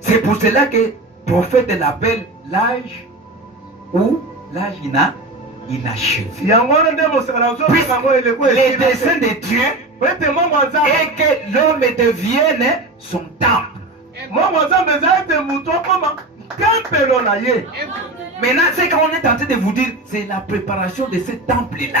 C'est pour cela que le prophète l'appelle l'âge où l'âge inachevé. Yango wana nde mosala Puisque nzobenga ngo eleko les desseins de Dieu ete mongo ya nzambe. est que l'homme devienne son temple. Mongo ya nzambe eza ete moto akoma tempelo na ye. Maintenant, ce qu'on est en train de vous dire, c'est la préparation de ce temple-là.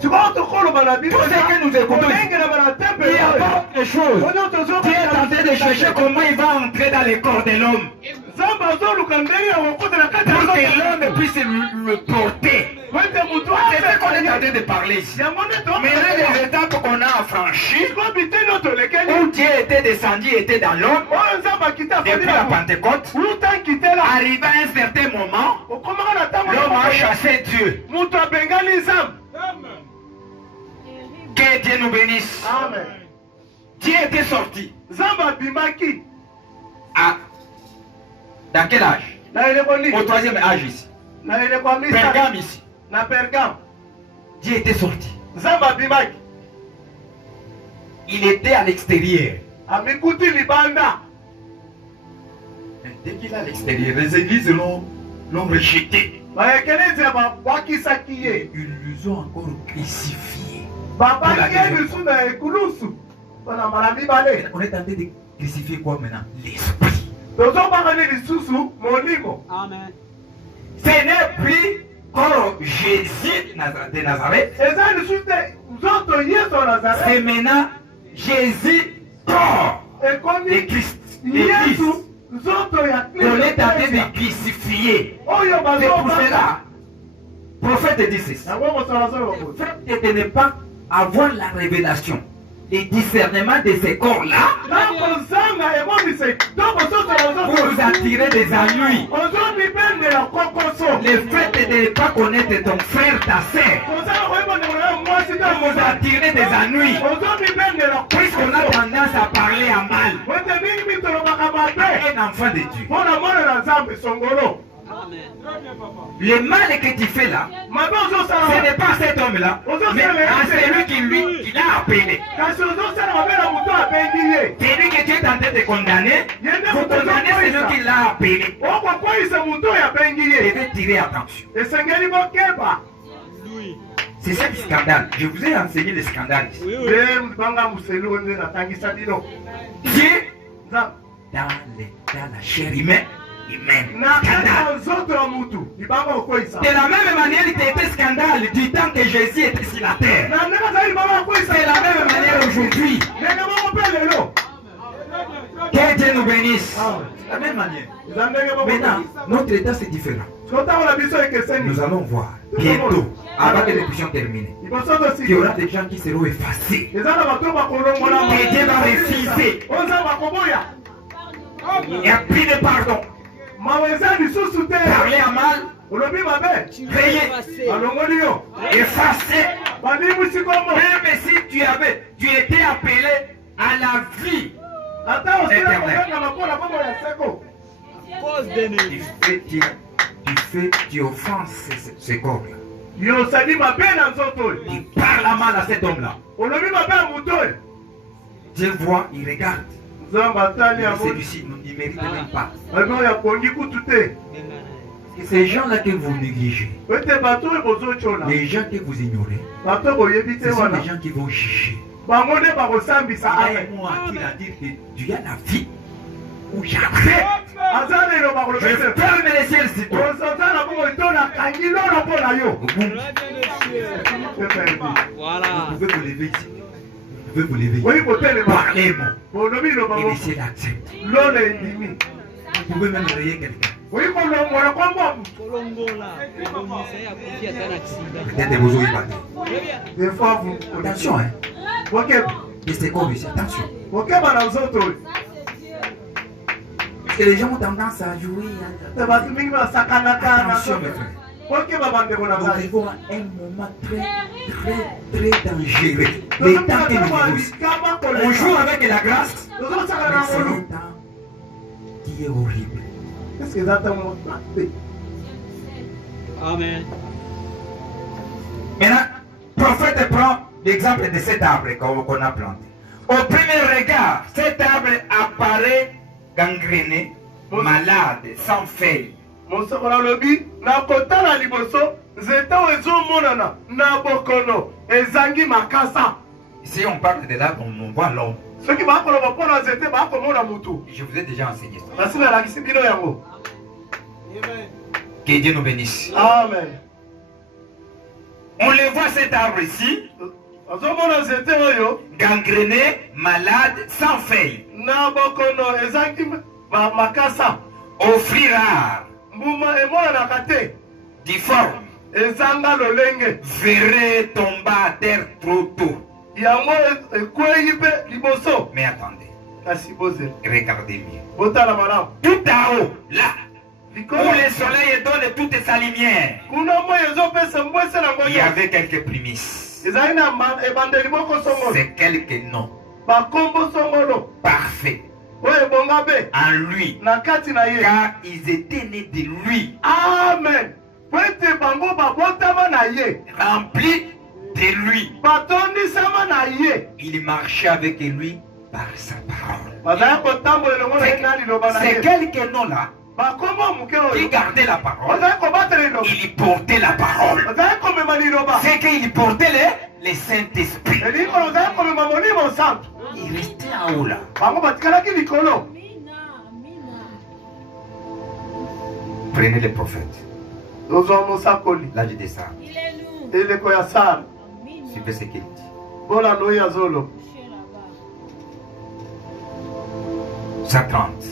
Sikoyo tokoloba na bino Tout ce que nous écoutons, kolengela bana il tempelo y a oyo. pas de choses. Oyo tozo Dieu est en train de chercher comment il va entrer dans le corps de l'homme nzambe azoluka ndenge ya kokota na kati ya pour que nzoto. l'homme puisse le porter. Po ete moto C'est ce qu'on est en train de parler ici. yango nde Maintenant, les étapes qu'on a franchies, sikoyo biteni oyo tolekeli où Dieu était descendu, était dans l'homme, oyo nzambe akita depuis la Pentecôte, uta nkitela arrivé à un certain moment, okomaka na ntango l'homme a chassé Dieu. moto abengani nzambe. Que Dieu nous bénisse. Amen. Dieu était sorti. nzambe abimaki Dans quel âge? na eleko Au nini troisième âge ici. na eleko ya misa Pergame ici. na Pergame Dieu était sorti. nzambe abimaki Il était à l'extérieur. amikuti libanda. Dès qu'il est à l'extérieur, les églises l'ont rejeté. bayekelezi babwakisaki ye Ils nous ont encore crucifié. babaki ye lisu na ekulusu mpona mbala mibale. On est en train de crucifier quoi maintenant? L'esprit. tozobakani lisusu molimo. Amen. Ce n'est plus comme Jésus de Nazareth. eza lisusu te nzoto yesu ya C'est nazareth maintenant Jésus corps de ekomi Christ. yesu nzoto ya On est en train kristo de crucifier. oyo C'est pour bazobaka cela. Le prophète dit ceci. yango mosala azoloba Le fait de ne pas avoir la révélation, le discernement de ces corps-là, na kozanga emonise ntongo soso pour vous attirer des ennuis. ozomibendela kokoso Le fait de de ne pas connaître ton frère, ta sœur. Vous attirez des ennuis. Puisqu'on a tendance à parler à mal. Un enfant de Dieu. Le mal que tu fais là, ce n'est pas cet homme-là, mais à celui qui l'a appelé. Celui que tu es en train de condamner, vous condamnez celui qui l'a appelé. Vous devez tirer attention. C'est ça le scandale. Je vous ai enseigné le scandale ici. Dieu, dans la chair humaine, scandale. De la même manière, il était scandale du temps que Jésus était sur la terre. C'est la même manière aujourd'hui. Que Dieu nous bénisse. De la même manière. Maintenant, notre état c'est différent. Nous allons voir bientôt, avant que les puissions terminer, qu'il y aura des gens qui seront effacés. Et Dieu va refuser. Il n'y a plus de pardon. Parler à mal, payer, effacer. Même si tu étais appelé à la vie éternelle. Tu offenses ce corps-là. Tu parles à mal à cet homme-là. Dieu voit, il regarde. Celui-ci ne mérite même pas. Et ces gens-là que vous négligez, les gens que vous ignorez, ce sont des gens qui vont juger. Il y a un mot à qui a dit que tu as la vie ou jamais. Je ferme les ciels si toi. Voilà. Vous pouvez vous lever ici. Vous pouvez vous lever. Parlez-moi. Et laissez l'accepter. Vous pouvez même réveiller quelqu'un. Peut-être vous aurez pas dit. Attention, hein. Et c'est comme ici, attention. Parce que les gens ont tendance à jouer. Attention, mes frères. Nous vivons un moment très dangereux. Le temps que nous vivons. On joue avec la grâce, mais c'est le temps qui est horrible. Amen. Maintenant, le prophète prend l'exemple de cet arbre qu'on a planté. Au premier regard, cet arbre apparaît gangréné, malade, sans feuilles. Si on parle de l'arbre, on voit l'homme. Je vous ai déjà enseigné ça. Que Dieu nous bénisse. Amen. On le voit cet arbre ici, gangréné, malade, sans feuilles. Aux fruits rares, difforme, verrait tomber à terre trop tôt. Mais attendez, regardez bien. Tout en haut, là, où le soleil donne toute sa lumière, il y avait quelques prémices. C'est quelques noms parfaits en lui, car ils étaient nés de lui. Amen. Remplis de lui. Il marchait avec lui par sa parole. C'est quelques noms là qui gardaient la parole. Il portait la parole. C'est qu'il portait le Saint-Esprit. Il restait en haut là. Prenez les prophètes. Là je descends. Suivez ce qu'il dit. Ça 30.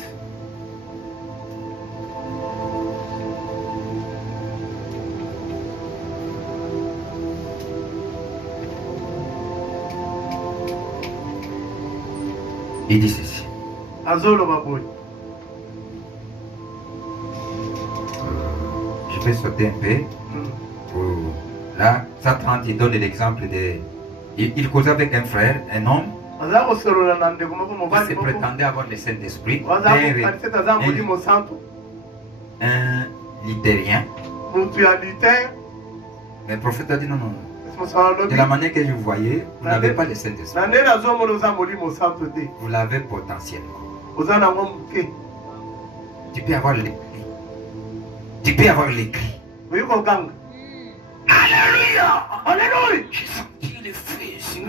Il dit ceci. Je peux sauter un peu. Là, 130, il donne l'exemple de... Il causait avec un frère, un homme, qui se prétendait avoir le Saint-Esprit, un littérien. Mais le prophète a dit non, non. De la manière que je vous voyais, vous n'avez pas le Saint-Esprit. Vous l'avez potentiellement. Tu peux avoir les cris. Tu peux avoir les cris. Alléluia! Alléluia! J'ai senti le feu ici.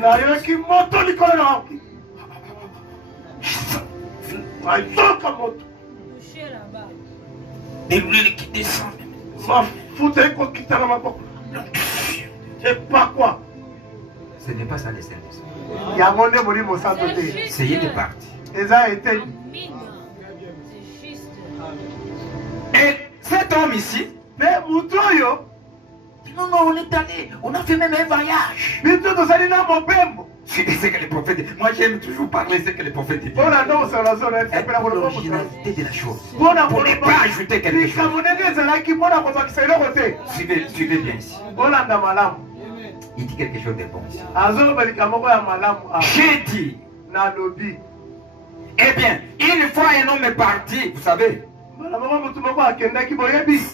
Des l'huile qui descend. C'est pas quoi? Ce n'est pas ça le Saint-Esprit. Essayez de partir. Et cet homme ici, mais Moutoyo, non, non, on est allé, on a fait même un voyage. C'est ce que les prophètes disent. Moi j'aime toujours parler ce que les prophètes disent. L'originalité de la chose. Pour ne pas ajouter quelque chose. Suivez bien ici. Il dit quelque chose de bon ici. J'ai dit. Eh bien, une fois un homme est parti, vous savez,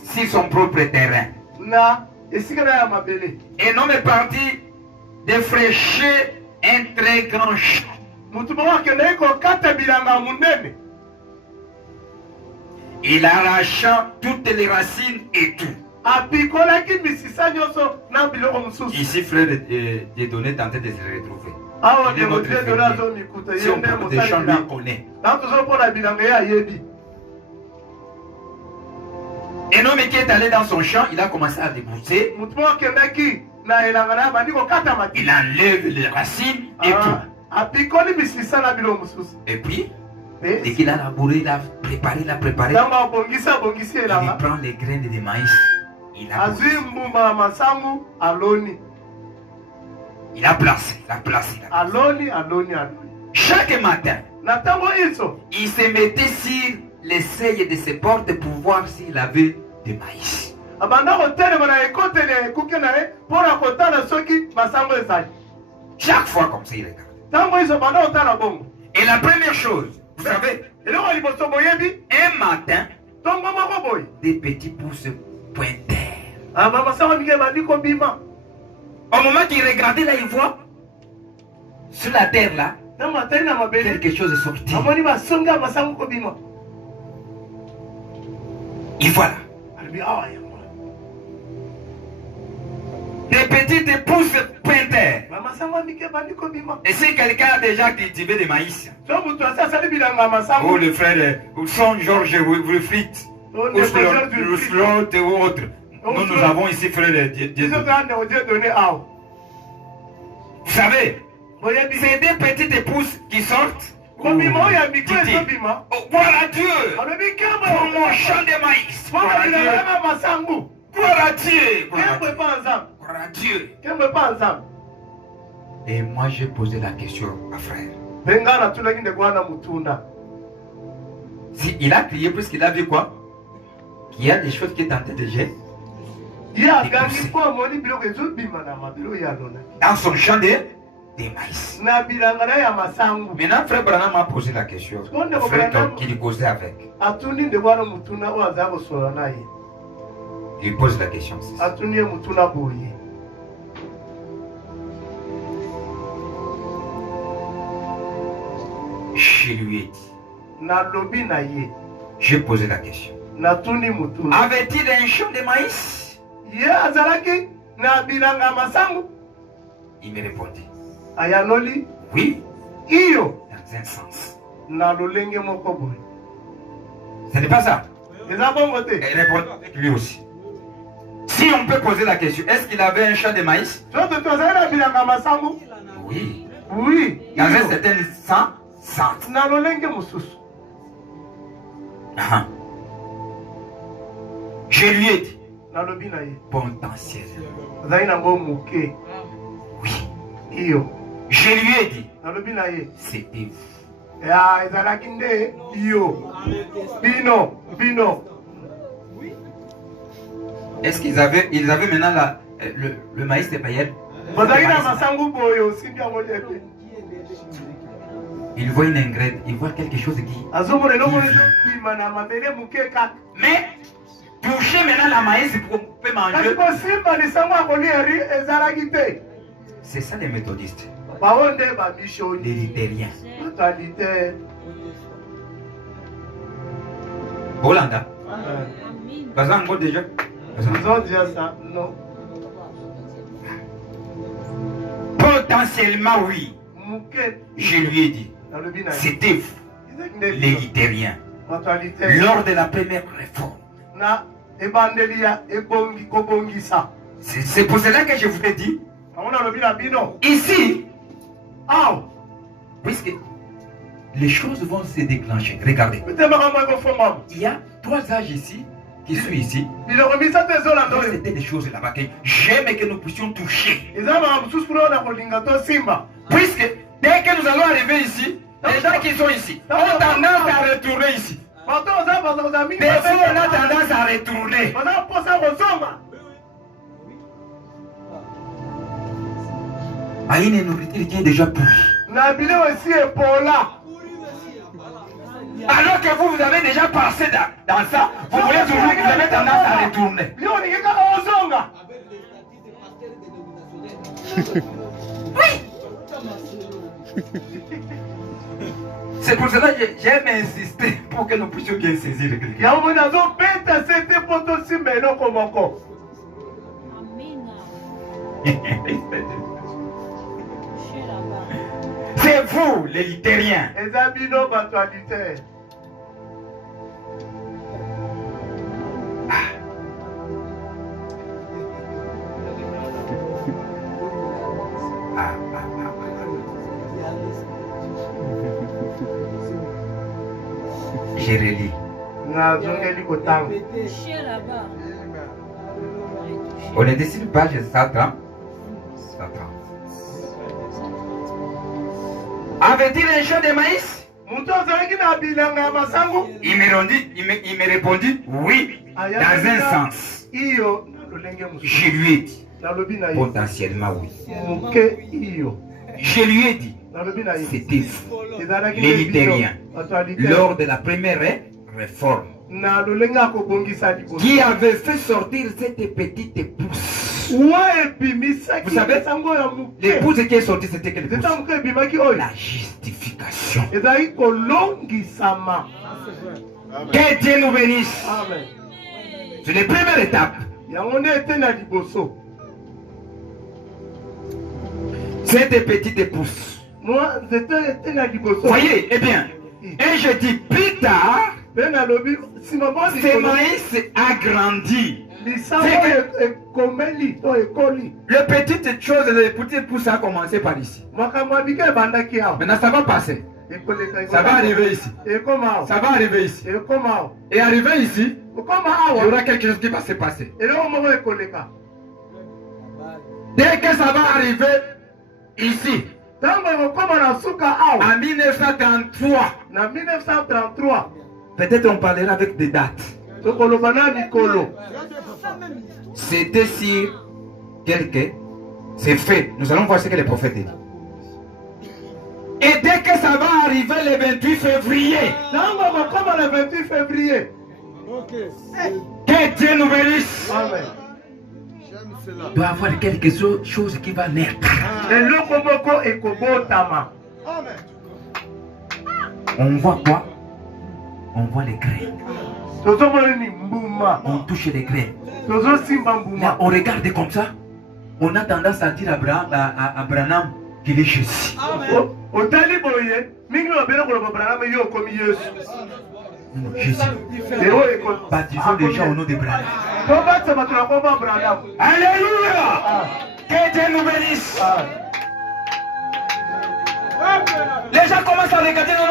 sur son propre terrain. Un homme est parti défricher un très grand champ. Il arracha toutes les racines et tout. Ici, frère Dieudonné tentait de se retrouver. Il est notre fermier. Si on prend des champs, lui on connaît. Un homme qui est allé dans son champ, il a commencé à débousser. Il enlève les racines et tout. Et puis, dès qu'il a labouré, il a préparé, il prend les graines de maïs. Il a placé. Chaque matin, il se mettait sur les seuils de ses portes pour voir s'il avait de maïs. Chaque fois comme ça, il regarde. Et la première chose, vous savez, un matin, des petits pousses pointèrent. Au moment qu'il regardait là, il voit sur la terre là, quelque chose est sorti. Il voit là. Des petites pousses pointèrent. Et si quelqu'un a déjà cultivé des maïs, ou le frère, ou son Georges Wilfried, ou Slot ou autre, nous avons ici frère Dieu. Vous savez, c'est des petites pousses qui sortent. Gloire à Dieu pour mon champ de maïs. Gloire à Dieu. Et moi j'ai posé la question à frère. Si il a crié puisqu'il a vu quoi? Qu'il y a des choses qui est en train de jeter. Dans son champ de maïs. Maintenant, frère Branham m'a posé la question. Frère qui lui causait avec. Il lui pose la question. Je lui ai dit. J'ai posé la question. Avait-il un champ de maïs? Il me répondit. Oui. Dans un sens. Ce n'est pas ça. Il répond avec lui aussi. Si on peut poser la question, est-ce qu'il avait un champ de maïs? Oui. Oui. Dans un certain sens. Je lui ai dit potentiel. Oui. Je lui ai dit c'était vous. Est-ce qu'ils avaient maintenant le maïs de paillettes? Il voit une ingrète, il voit quelque chose qui... Mais, toucher maintenant la maïs pour manger. C'est ça les méthodistes. Les luthériens. Hollanda. Bazango déjà. Non. Potentiellement oui. Je lui ai dit. C'était vous, les luthériens. Lors de la première réforme. C'est pour cela que je vous ai dit. Ici, puisque les choses vont se déclencher. Regardez. Il y a 3 âges ici qui sont ici. C'était des choses là-bas que j'aime que nous puissions toucher. Puisque dès que nous allons arriver ici, les gens qui sont ici ont tendance à retourner ici. Des fois, on a tendance à retourner. À une nourriture qui est déjà pourrie. Alors que vous avez déjà passé dans ça, vous voulez toujours, vous avez tendance à retourner. Oui. C'est pour cela que j'aime insister pour que nous puissions bien saisir le Christ. C'est vous, les luthériens. Je relis. On est dessus page 130. Avait-il un champ de maïs? Il me répondit oui, dans un sens. Je lui ai dit potentiellement oui. Je lui ai dit c'était vous, les luthériens, lors de la première réforme, qui avait fait sortir cette petite pousse. Vous savez, l'épouse qui est sortie, c'était quelle pousse? La justification. Que Dieu nous bénisse. C'est la première étape. Cette petite pousse. Voyez, eh bien, et je dis plus tard, ce maïs a grandi. Le petite chose, le petit pouce a commencé par ici. Maintenant, ça va passer. Ça va arriver ici. Ça va arriver ici. Et arriver ici, il y aura quelque chose qui va se passer. Dès que ça va arriver ici, en 1933, peut-être on parlera avec des dates. C'était sur quelques... C'est fait. Nous allons voir ce que les prophètes disent. Et dès que ça va arriver le 28 février, que Dieu nous bénisse. Il doit y avoir quelque chose qui va naître. On voit quoi? On voit les graines. On touche les graines. Là, on regarde comme ça. On a tendance à dire à Abraham qu'il est Jésus. Jésus. Baptisons les gens au nom d'Abraham. Alléluia. Que Dieu nous bénisse. Les gens commencent à regarder. Non.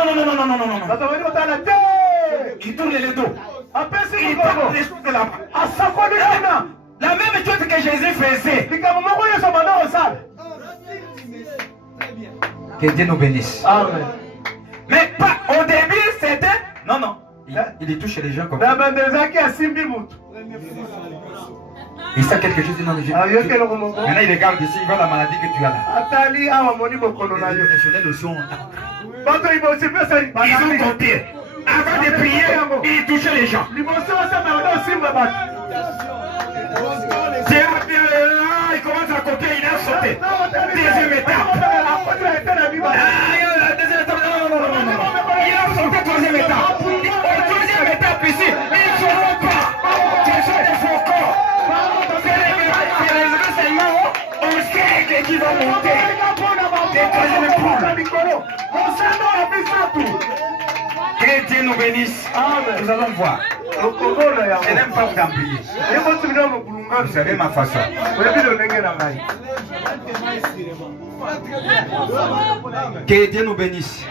Ils tournent les dos. Ils parlent les choses de là-bas. La même chose que Jésus faisait. Que Dieu nous bénisse. Amen. Mais pas au début, c'était... Non. Il touche les gens comme ça. Il sait quelque chose dans le jeu. Maintenant, il regarde ici, il voit la maladie que tu as là. Les notions. Ils ont compté. Avant de prier, ils touchaient les gens. Il commence à compter, il a sauté. Deuxième étape. Il a sauté troisième étape. Troisième étape ici, ils ne sauront pas. Ce sont des faux corps. C'est les renseignements. On sait qui va monter. Des troisième épreuve. Que Dieu nous bénisse. Nous allons voir. Je n'aime pas vous embrouiller. Vous savez ma façon. Que Dieu nous bénisse.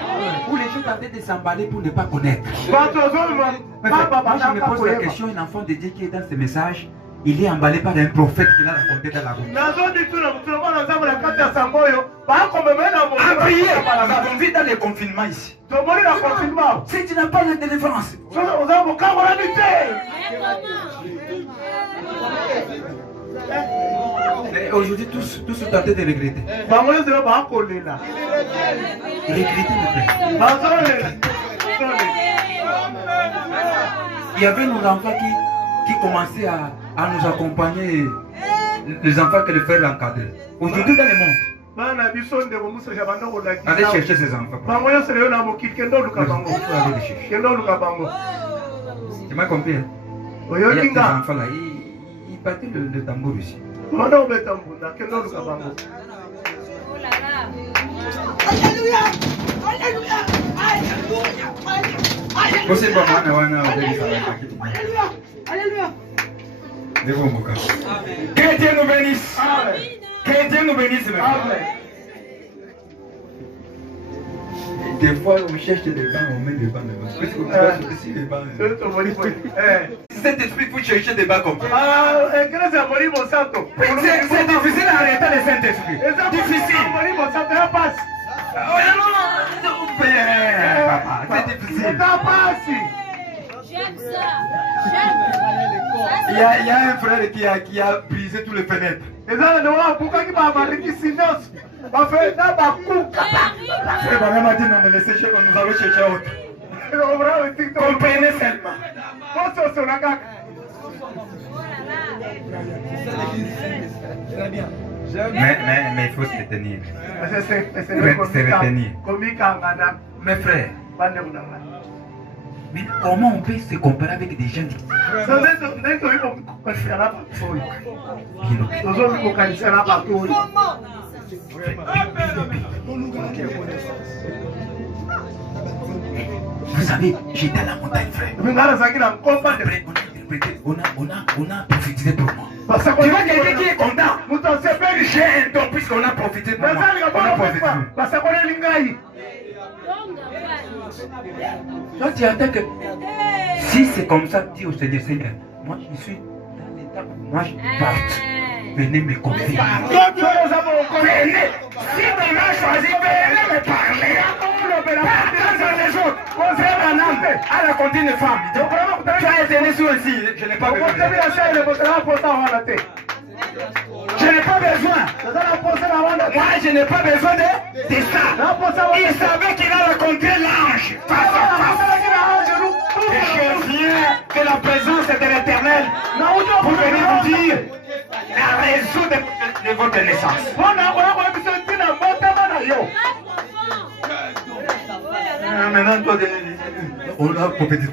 Où les gens tentent de s'emballer pour ne pas connaître. Moi, je me pose la question, un enfant de Dieu qui est dans ce message, il est emballé par un prophète qui l'a raconté dans la route. À prier, nous avons vu dans les confinements ici. Si tu n'as pas de délivrance, aujourd'hui, tous sont tentés de regretter. Regretter le fait. Il y avait nos enfants qui commençaient à nous accompagner, les enfants que le frère encadrait. Aujourd'hui, dans le monde, allez chercher ces enfants. Tu m'as compris, hein? Il y a des enfants là, ils battaient le tambour ici. Que Dieu nous bénisse. Que Dieu nous bénisse. Des fois, on cherche des bancs, on met des bancs devant. Parce qu'on va chercher des bancs. Cet esprit pour chercher des bancs comme ça. C'est difficile à arrêter le Saint-Esprit. Difficile. Papa, c'est difficile. Il y a un frère qui a brisé tous les fenêtres. C'est vraiment dit non, mais laissez chez nous allons chercher autre. Comprenez seulement. Mais il faut se tenir. Se retenir. Mes frères, mais comment on peut se comparer avec des gens qui... Vous savez, j'étais à la montagne, frère. On a profité pour moi. Tu vois quelqu'un qui est content. J'ai un don puisqu'on a profité pour moi. On a profité. Toi, tu attends que si c'est comme ça, dis au Seigneur, Seigneur, moi je suis dans l'état où moi je porte. Venez me confier. Venez. Si tu m'as choisi, venez me parler. Pas dans les autres. Frère Anam, à la continue femme. Tu as été sous aussi. Je n'ai pas besoin. Je n'ai pas besoin. Moi, je n'ai pas besoin de ça. Il savait qu'il a rencontré l'ange. Et je viens de la présence de l'Éternel pour venir vous dire la raison de votre naissance. Maintenant, toi, on a prophétisé.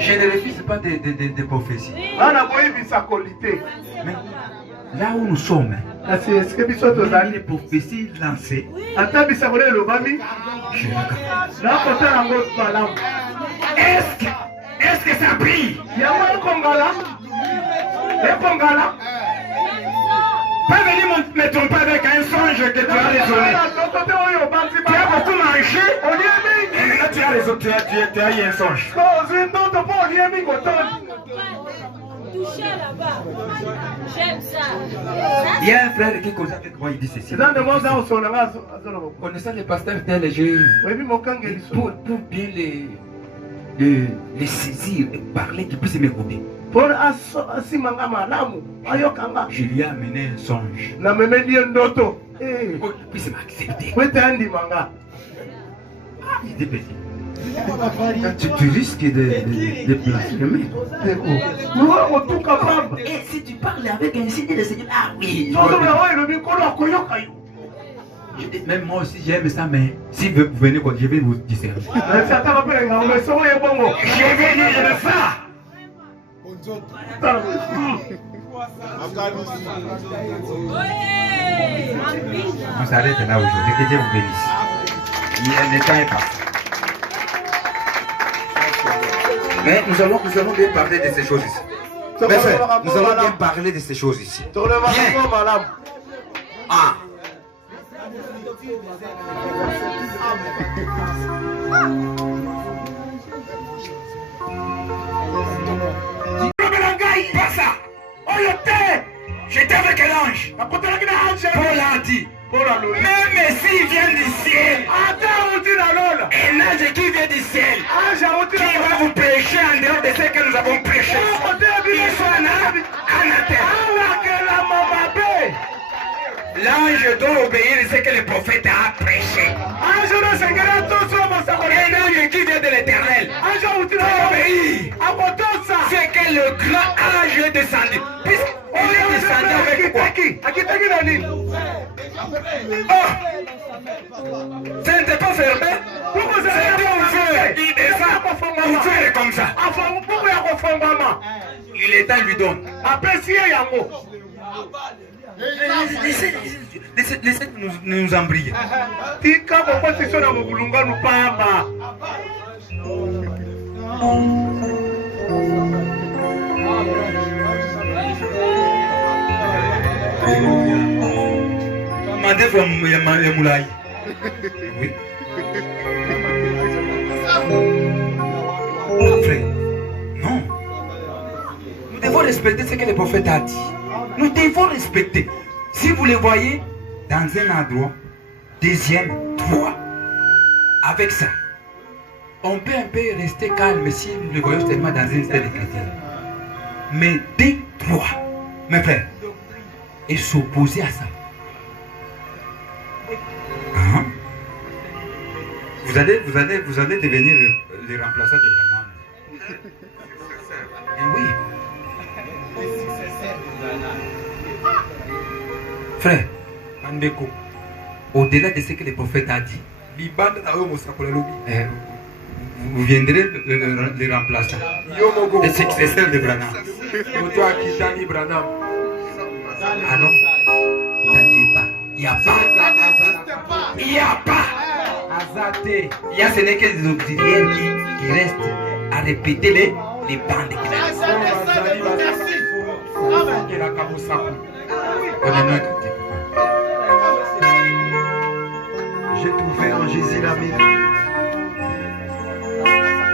Je ne refuse pas des prophéties. Mais là où nous sommes, les prophéties lancées, je regarde. Est-ce que ça brille? Pas venir me tromper avec un songe que tu as raisonné. Tu as beaucoup mangé. Et maintenant tu as raisonné, tu as eu un songe. toucher là-bas. J'aime ça. Il y a un frère qui cause avec moi, il dit ceci. Connaissant les pasteurs tels, pour bien les saisir et parler, qu'ils puissent m'écouter. Je lui ai amené un songe. Pour qu'il puisse m'accepter. Il dit petit. Tu risques de blasphémer. Et si tu parles avec un signe de Seigneur, ah oui. Je dis, même moi aussi j'aime ça, mais si vous venez, je vais vous discerner. Je vais dire ça. On s'arrête là aujourd'hui. Que Dieu vous bénisse. Le temps est passé. Mais nous allons bien parler de ces choses ici. Mes frères, nous allons bien parler de ces choses ici. Bien. Ah. J'étais avec l'ange. Paul a dit. Même s'il vient du ciel, un ange qui vient du ciel, qui va vous prêcher en dehors de ce que nous avons prêché, il soit anathème. L'ange doit obéir à ce que le prophète a prêché. Un ange qui vient de l'éternel doit obéir à ce que le grand ange est descendu. Puisqu'il est descendu avec quoi? Oh, ça n'était pas fermé. C'était ouvert. Il descend ouvert comme ça. Il est temps, lui donne. Laissez nous embriller. Oui. Frère, non. Nous devons respecter ce que le prophète a dit. Nous devons respecter. Si vous le voyez dans un endroit, deuxième, trois, avec ça, on peut un peu rester calme si nous le voyons seulement dans une stade de chrétien. Mais deux, trois, mes frères, et s'opposer à ça. Hein? Vous allez devenir le remplaçant de Branham. Et oui. Frère, Andeko, au-delà de ce que le prophète a dit, vous viendrez le remplaçant, le successeur de Branham. Ah non, il n'y a pas. Il n'y a pas. Il y a ce n'est que des auxiliaires qui restent à répéter les bandes qu'il a. J'ai trouvé en Jésus l'ami.